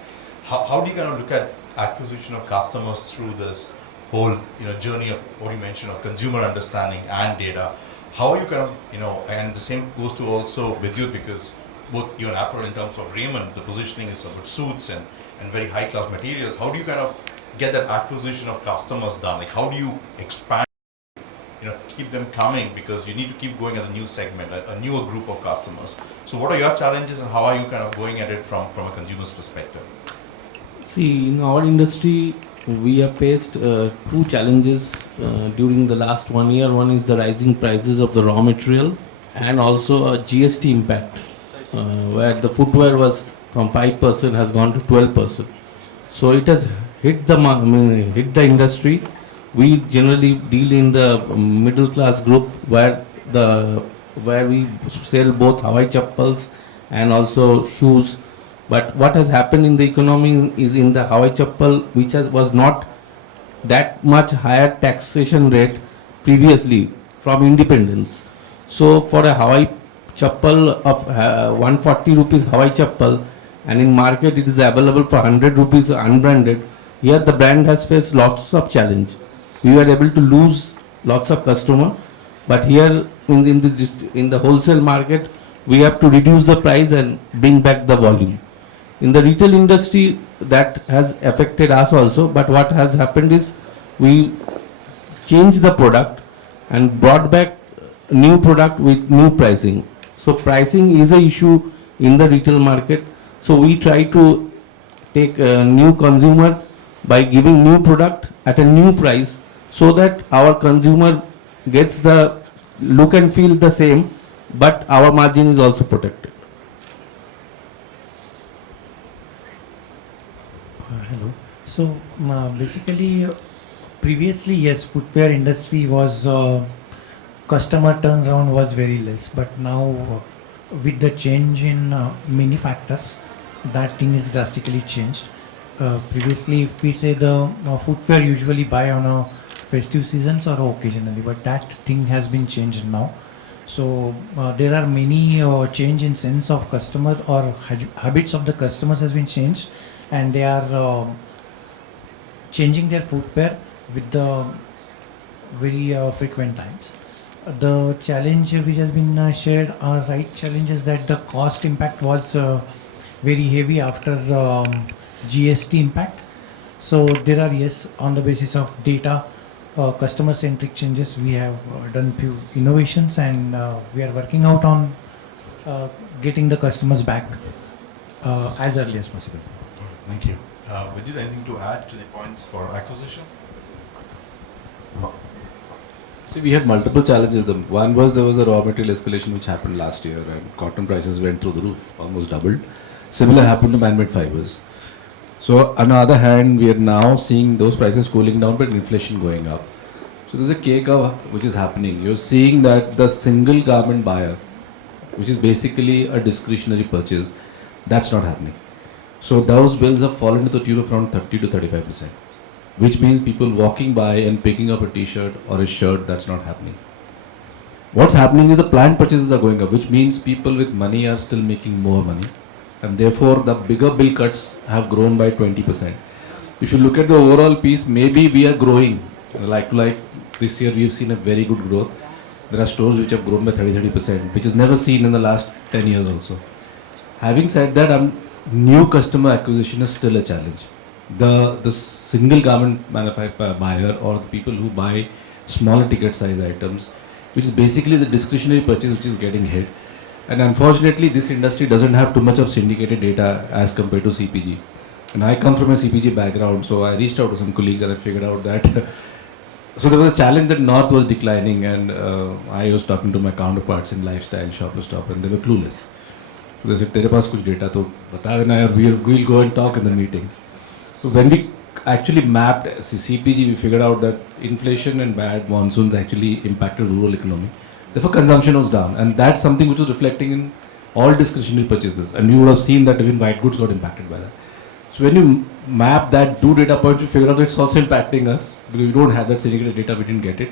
How do you kind of look at acquisition of customers through this whole journey of what you mentioned of consumer understanding and data? How are you kind of, and the same goes to also Bidyut, because both you and apparel in terms of Raymond, the positioning is about suits and very high class materials. How do you kind of get that acquisition of customers done? Like, how do you expand, keep them coming, because you need to keep going as a new segment, a newer group of customers. So what are your challenges and how are you kind of going at it from a consumer's perspective? See, in our industry, we have faced two challenges during the last 1 year. One is the rising prices of the raw material and also a GST impact, where the footwear was from 5% has gone to 12%. So it has hit the industry. We generally deal in the middle class group where we sell both Hawaii chappals and also shoes. But what has happened in the economy is in the Hawaii chappal, which was not that much higher taxation rate previously from independence. So for a Hawaii chappal of 140 rupees Hawaii chappal, and in market it is available for 100 rupees unbranded, here the brand has faced lots of challenge. We were able to lose lots of customer, but here in the wholesale market, we have to reduce the price and bring back the volume. In the retail industry, that has affected us also, but what has happened is we changed the product and brought back new product with new pricing. So pricing is an issue in the retail market. So we try to take a new consumer by giving new product at a new price, so that our consumer gets the look and feel the same, but our margin is also protected. Hello. So basically, previously, yes, footwear industry was customer turnaround was very less, but now with the change in many factors, that thing is drastically changed. Previously, if we say the footwear usually buy on a festive seasons or occasionally, but that thing has been changed now. So there are many change in sense of customer or habits of the customers has been changed, and they are changing their footwear with the very frequent times. The challenge which has been shared are right challenges that the cost impact was very heavy after GST impact. So there are, yes, on the basis of data, customer centric changes, we have done few innovations, and we are working out on getting the customers back as early as possible. Thank you. Bidyut, anything to add to the points for acquisition? See, we had multiple challenges. One was there was a raw material escalation which happened last year, and cotton prices went through the roof, almost doubled. Similar happened to man-made fibers. So on the other hand, we are now seeing those prices cooling down, but inflation going up. So there's a K-curve which is happening. You're seeing that the single garment buyer, which is basically a discretionary purchase, that's not happening. So those bills have fallen to the tune of around 30 to 35%, which means people walking by and picking up a t-shirt or a shirt, that's not happening. What's happening is the planned purchases are going up, which means people with money are still making more money, and therefore the bigger bill cuts have grown by 20%. If you look at the overall piece, maybe we are growing like to like. This year we've seen a very good growth. There are stores which have grown by 30%, which is never seen in the last 10 years also. Having said that, new customer acquisition is still a challenge. The single garment manufacturer buyer or the people who buy smaller ticket size items, which is basically the discretionary purchase which is getting hit. And unfortunately, this industry doesn't have too much of syndicated data as compared to CPG. And I come from a CPG background, so I reached out to some colleagues and I figured out that so there was a challenge that North was declining, and I was talking to my counterparts in lifestyle, shop to stop, and they were clueless. So they said, "Tere paas kuch data to bata dena yaar, we'll go and talk in the meetings." So when we actually mapped CPG, we figured out that inflation and bad monsoons actually impacted rural economy. Therefore, consumption was down, and that's something which was reflecting in all discretionary purchases. And you would have seen that even white goods got impacted by that. So when you map that, do data points, you figure out it's also impacting us because we don't have that syndicated data, we didn't get it.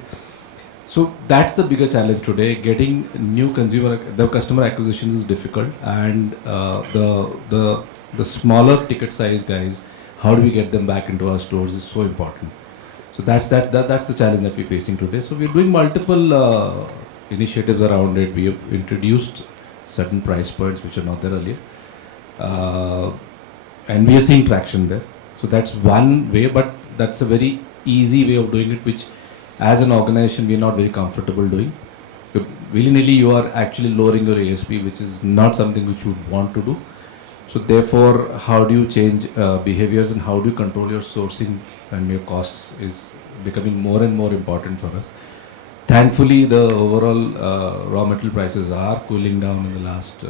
So that's the bigger challenge today. Getting new the customer acquisitions is difficult, and the smaller ticket size guys, how do we get them back into our stores is so important. So that's the challenge that we're facing today. So we're doing multiple initiatives around it. We have introduced certain price points which are not there earlier. And we are seeing traction there. So that's one way, but that's a very easy way of doing it, which as an organization we are not very comfortable doing. Willy-nilly you are actually lowering your ASP, which is not something which you would want to do. So therefore, how do you change behaviors and how do you control your sourcing and your costs is becoming more and more important for us. Thankfully, the overall raw material prices are cooling down in the last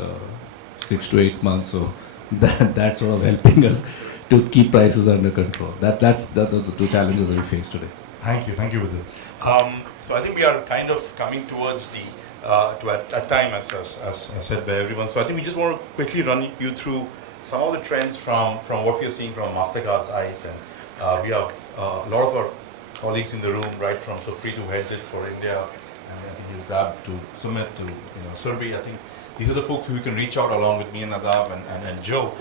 6 to 8 months. So that's sort of helping us to keep prices under control. That's the two challenges that we face today. Thank you, Bidyut. So I think we are kind of coming towards the at time as said by everyone. So I think we just want to quickly run you through some of the trends from what we are seeing from Mastercard's eyes, and we have a lot of our colleagues in the room, right from Supreet who heads it for India, and I think he's Dab to Sumit to Surbi. I think these are the folks who you can reach out along with me and Nadav and Joe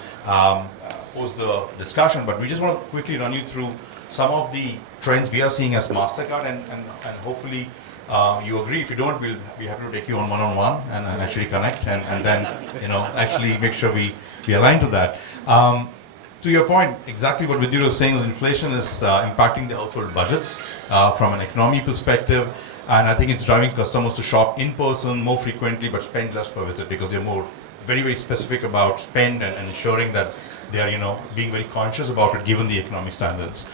post the discussion. But we just want to quickly run you through some of the trends we are seeing as Mastercard, and hopefully you agree. If you don't, we'll be happy to take you on one-on-one and actually connect and then actually make sure we align to that. To your point, exactly what Bidyut was saying is inflation is impacting the household budgets from an economy perspective, and I think it's driving customers to shop in person more frequently but spend less per visit because they're more very specific about spend and ensuring that they are being very conscious about it given the economic standards.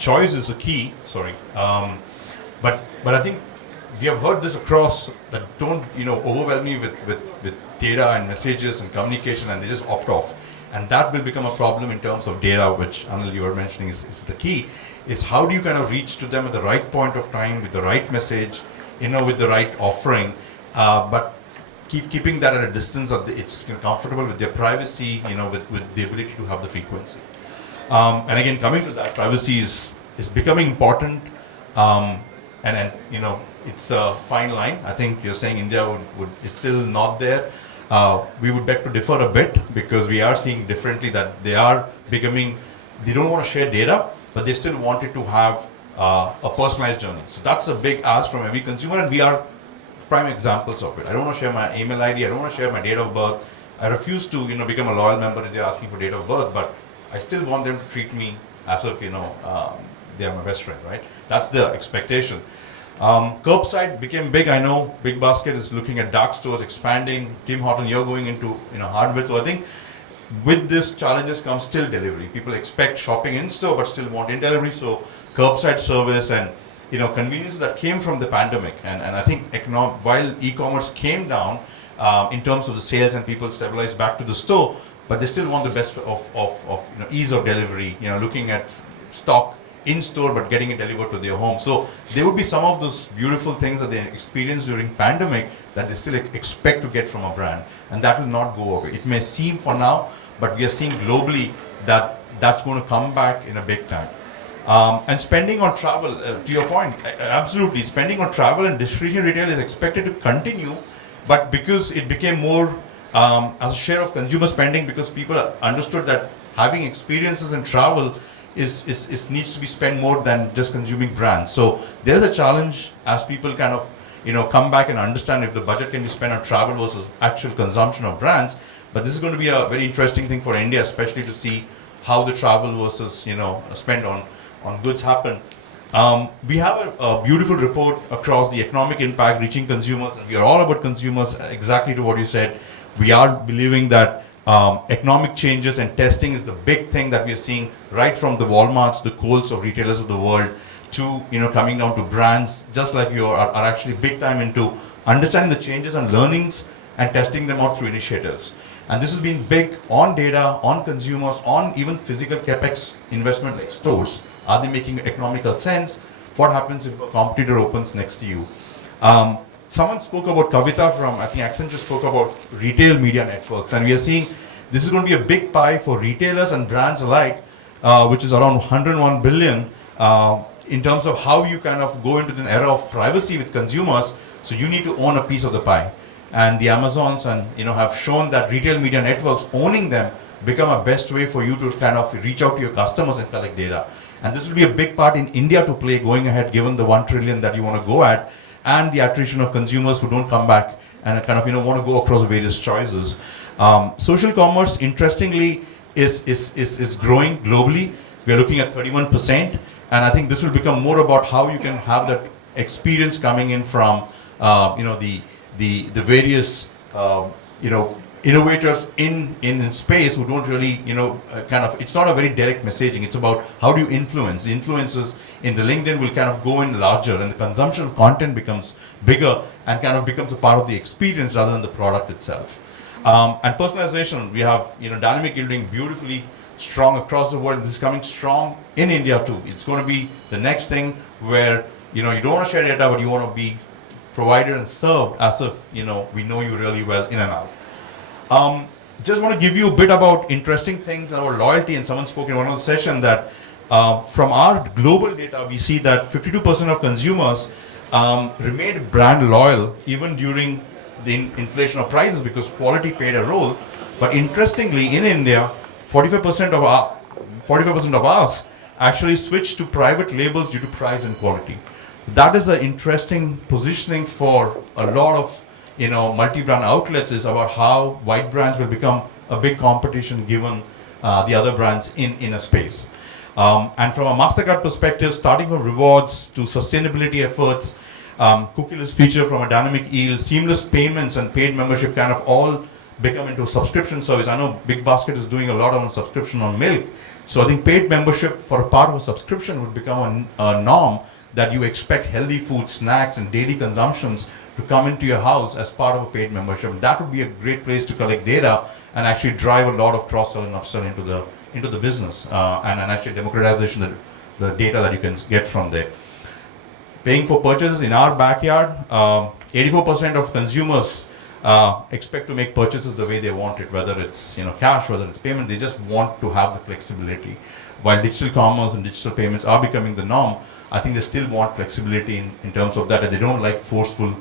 Choice is a key, but I think we have heard this across that don't overwhelm me with data and messages and communication, and they just opt off. And that will become a problem in terms of data, which Anil, you were mentioning is the key, is how do you kind of reach to them at the right point of time with the right message, with the right offering, but keeping that at a distance that it's comfortable with their privacy, with the ability to have the frequency. And again, coming to that, privacy is becoming important, and it's a fine line. I think you're saying India is still not there. We would beg to differ a bit because we are seeing differently that they don't want to share data, but they still wanted to have a personalized journey. So that's a big ask from every consumer, and we are prime examples of it. I don't want to share my email ID, I don't want to share my date of birth. I refuse to become a loyal member if they're asking for date of birth, but I still want them to treat me as if they are my best friend, right? That's the expectation. Curbside became big. I know Big Basket is looking at dark stores expanding. Tim Hortons, you're going into hardware. So I think with this challenges comes still delivery. People expect shopping in store but still want in delivery. So curbside service and conveniences that came from the pandemic. And I think while e-commerce came down in terms of the sales and people stabilized back to the store, but they still want the best of ease of delivery. Looking at stock in store but getting it delivered to their home. So there would be some of those beautiful things that they experienced during pandemic that they still expect to get from a brand, and that will not go away. It may seem for now, but we are seeing globally that that's going to come back in a big time. And spending on travel, to your point, absolutely, spending on travel and discretionary retail is expected to continue, but because it became more as a share of consumer spending, because people understood that having experiences in travel is needs to be spent more than just consuming brands. So there's a challenge as people kind of come back and understand if the budget can be spent on travel versus actual consumption of brands. But this is going to be a very interesting thing for India, especially to see how the travel versus spend on goods happen. We have a beautiful report across the economic impact reaching consumers, and we are all about consumers, exactly to what you said. We are believing that economic changes and testing is the big thing that we are seeing, right from the Walmarts, the Kohls of retailers of the world, to coming down to brands, just like you are actually big time into understanding the changes and learnings and testing them out through initiatives. And this has been big on data, on consumers, on even physical capex investment like stores. Are they making economical sense? What happens if a competitor opens next to you? Someone spoke about Kavita from, I think Accenture spoke about retail media networks, and we are seeing this is going to be a big pie for retailers and brands alike, which is around 101 billion in terms of how you kind of go into an era of privacy with consumers. So you need to own a piece of the pie. And the Amazons and have shown that retail media networks, owning them, become a best way for you to kind of reach out to your customers and collect data. And this will be a big part in India to play going ahead, given the 1 trillion that you want to go at, and the attrition of consumers who don't come back and kind of want to go across various choices. Social commerce, interestingly, is growing globally. We are looking at 31%, and I think this will become more about how you can have that experience coming in from the various innovators in space who don't really it's not a very direct messaging. It's about how do you influence. The influences in the LinkedIn will kind of go in larger, and the consumption of content becomes bigger and kind of becomes a part of the experience rather than the product itself. And personalization, we have dynamic yielding beautifully strong across the world. This is coming strong in India too. It's going to be the next thing where you don't want to share data, but you want to be provided and served as if we know you really well in and out. Just want to give you a bit about interesting things about loyalty, and someone spoke in one of the sessions that from our global data we see that 52% of consumers remained brand loyal even during the inflation of prices because quality played a role. But interestingly, in India, 45% of us actually switched to private labels due to price and quality. That is an interesting positioning for a lot of multi-brand outlets, is about how white brands will become a big competition given the other brands in a space. And from a MasterCard perspective, starting from rewards to sustainability efforts, cookieless feature from a dynamic yield, seamless payments and paid membership kind of all become into subscription service. I know Big Basket is doing a lot on subscription on milk. So I think paid membership for a part of a subscription would become a norm, that you expect healthy food, snacks and daily consumptions to come into your house as part of a paid membership. That would be a great place to collect data and actually drive a lot of cross-sell and upsell into the business and actually democratization of the data that you can get from there. Paying for purchases in our backyard, 84% of consumers expect to make purchases the way they want it, whether it's cash, whether it's payment. They just want to have the flexibility. While digital commerce and digital payments are becoming the norm, I think they still want flexibility in terms of that, and they don't like forceful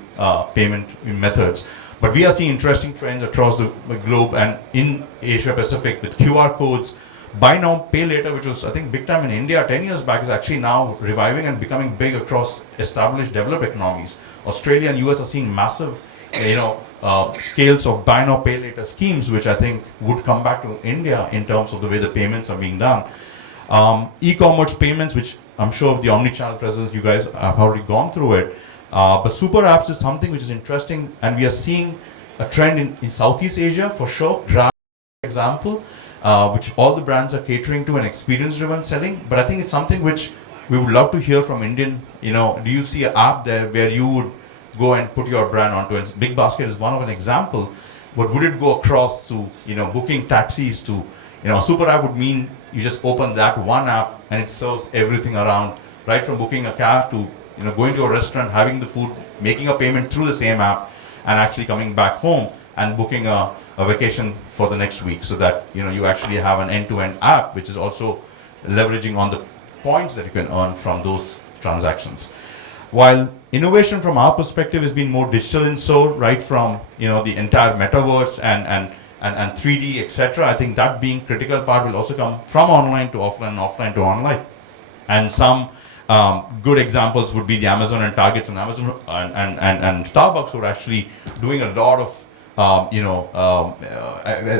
payment methods. But we are seeing interesting trends across the globe and in Asia Pacific with QR codes. Buy now, pay later, which was I think big time in India 10 years back, is actually now reviving and becoming big across established developed economies. Australia and US are seeing massive scales of buy now, pay later schemes, which I think would come back to India in terms of the way the payments are being done. E-commerce payments, which I'm sure of the omni-channel presence, you guys have already gone through it. But super apps is something which is interesting, and we are seeing a trend in Southeast Asia for sure. Grab example, which all the brands are catering to and experience-driven selling. But I think it's something which we would love to hear from Indian. Do you see an app there where you would go and put your brand onto it? Big Basket is one of an example. But would it go across to booking taxis to a super app would mean you just open that one app and it serves everything around, right from booking a cab to going to a restaurant, having the food, making a payment through the same app, and actually coming back home and booking a vacation for the next week, so that you actually have an end-to-end app which is also leveraging on the points that you can earn from those transactions. While innovation from our perspective has been more digital in soul, right from the entire metaverse and 3D, etc. I think that being critical part will also come from online to offline and offline to online. And some good examples would be the Amazon and Targets and Amazon and Starbucks, who are actually doing a lot of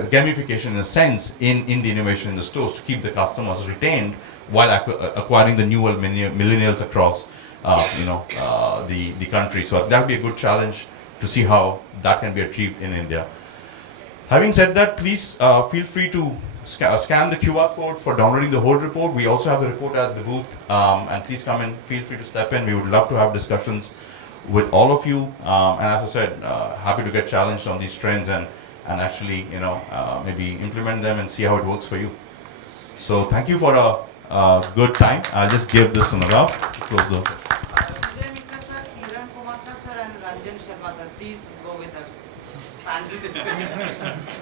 gamification in a sense in the innovation in the stores to keep the customers retained while acquiring the newer millennials across the country. So that would be a good challenge to see how that can be achieved in India. Having said that, please feel free to scan the QR code for downloading the whole report. We also have the report at the booth, and please come in, feel free to step in. We would love to have discussions with all of you, and as I said, happy to get challenged on these trends and actually maybe implement them and see how it works for you. So thank you for a good time. I'll just give this to Nadav to close the. Sujoy, Mitra sir, Kiran, Komatla sir, and Ranjan Sharma sir, please go with the panel discussion.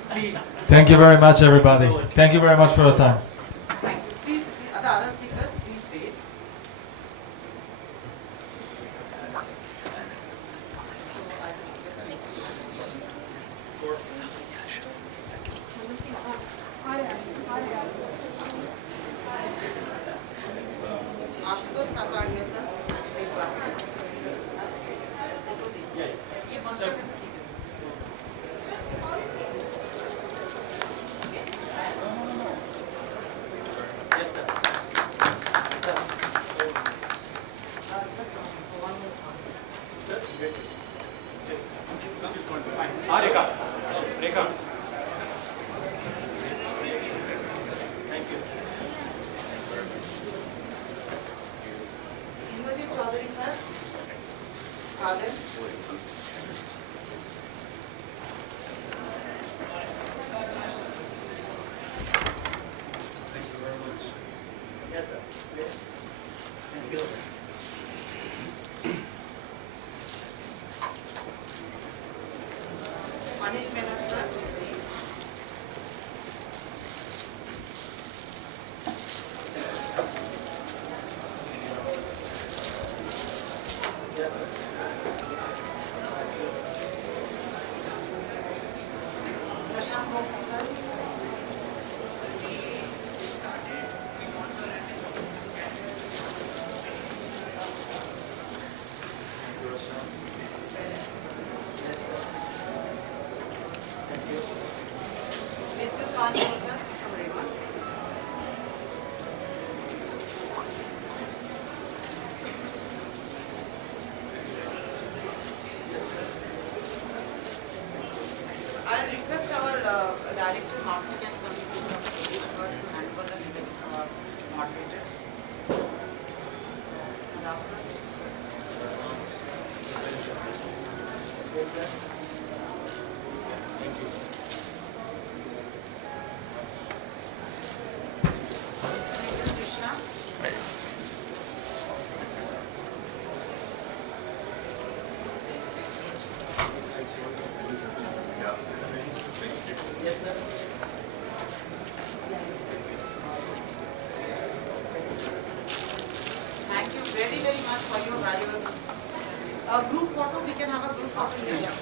Please. Thank you very much, everybody. Thank you very much for your time. Thank you. Please, the other speakers, please wait. Ashutosh, Taparia sir, Big Basket. ये बंद करके से ठीक है. Indrajit Chowdhury sir, Khadims. Anil Menon sir, please. Prashant sir. Bidyut Bhanjdeo sir from Raymond. So I request our director marketing and communication to hand over the meeting to our moderators. Nadav sir. Nikhil, Krishna. Thank you very, very much for your valuable group photo. We can have a group photo here.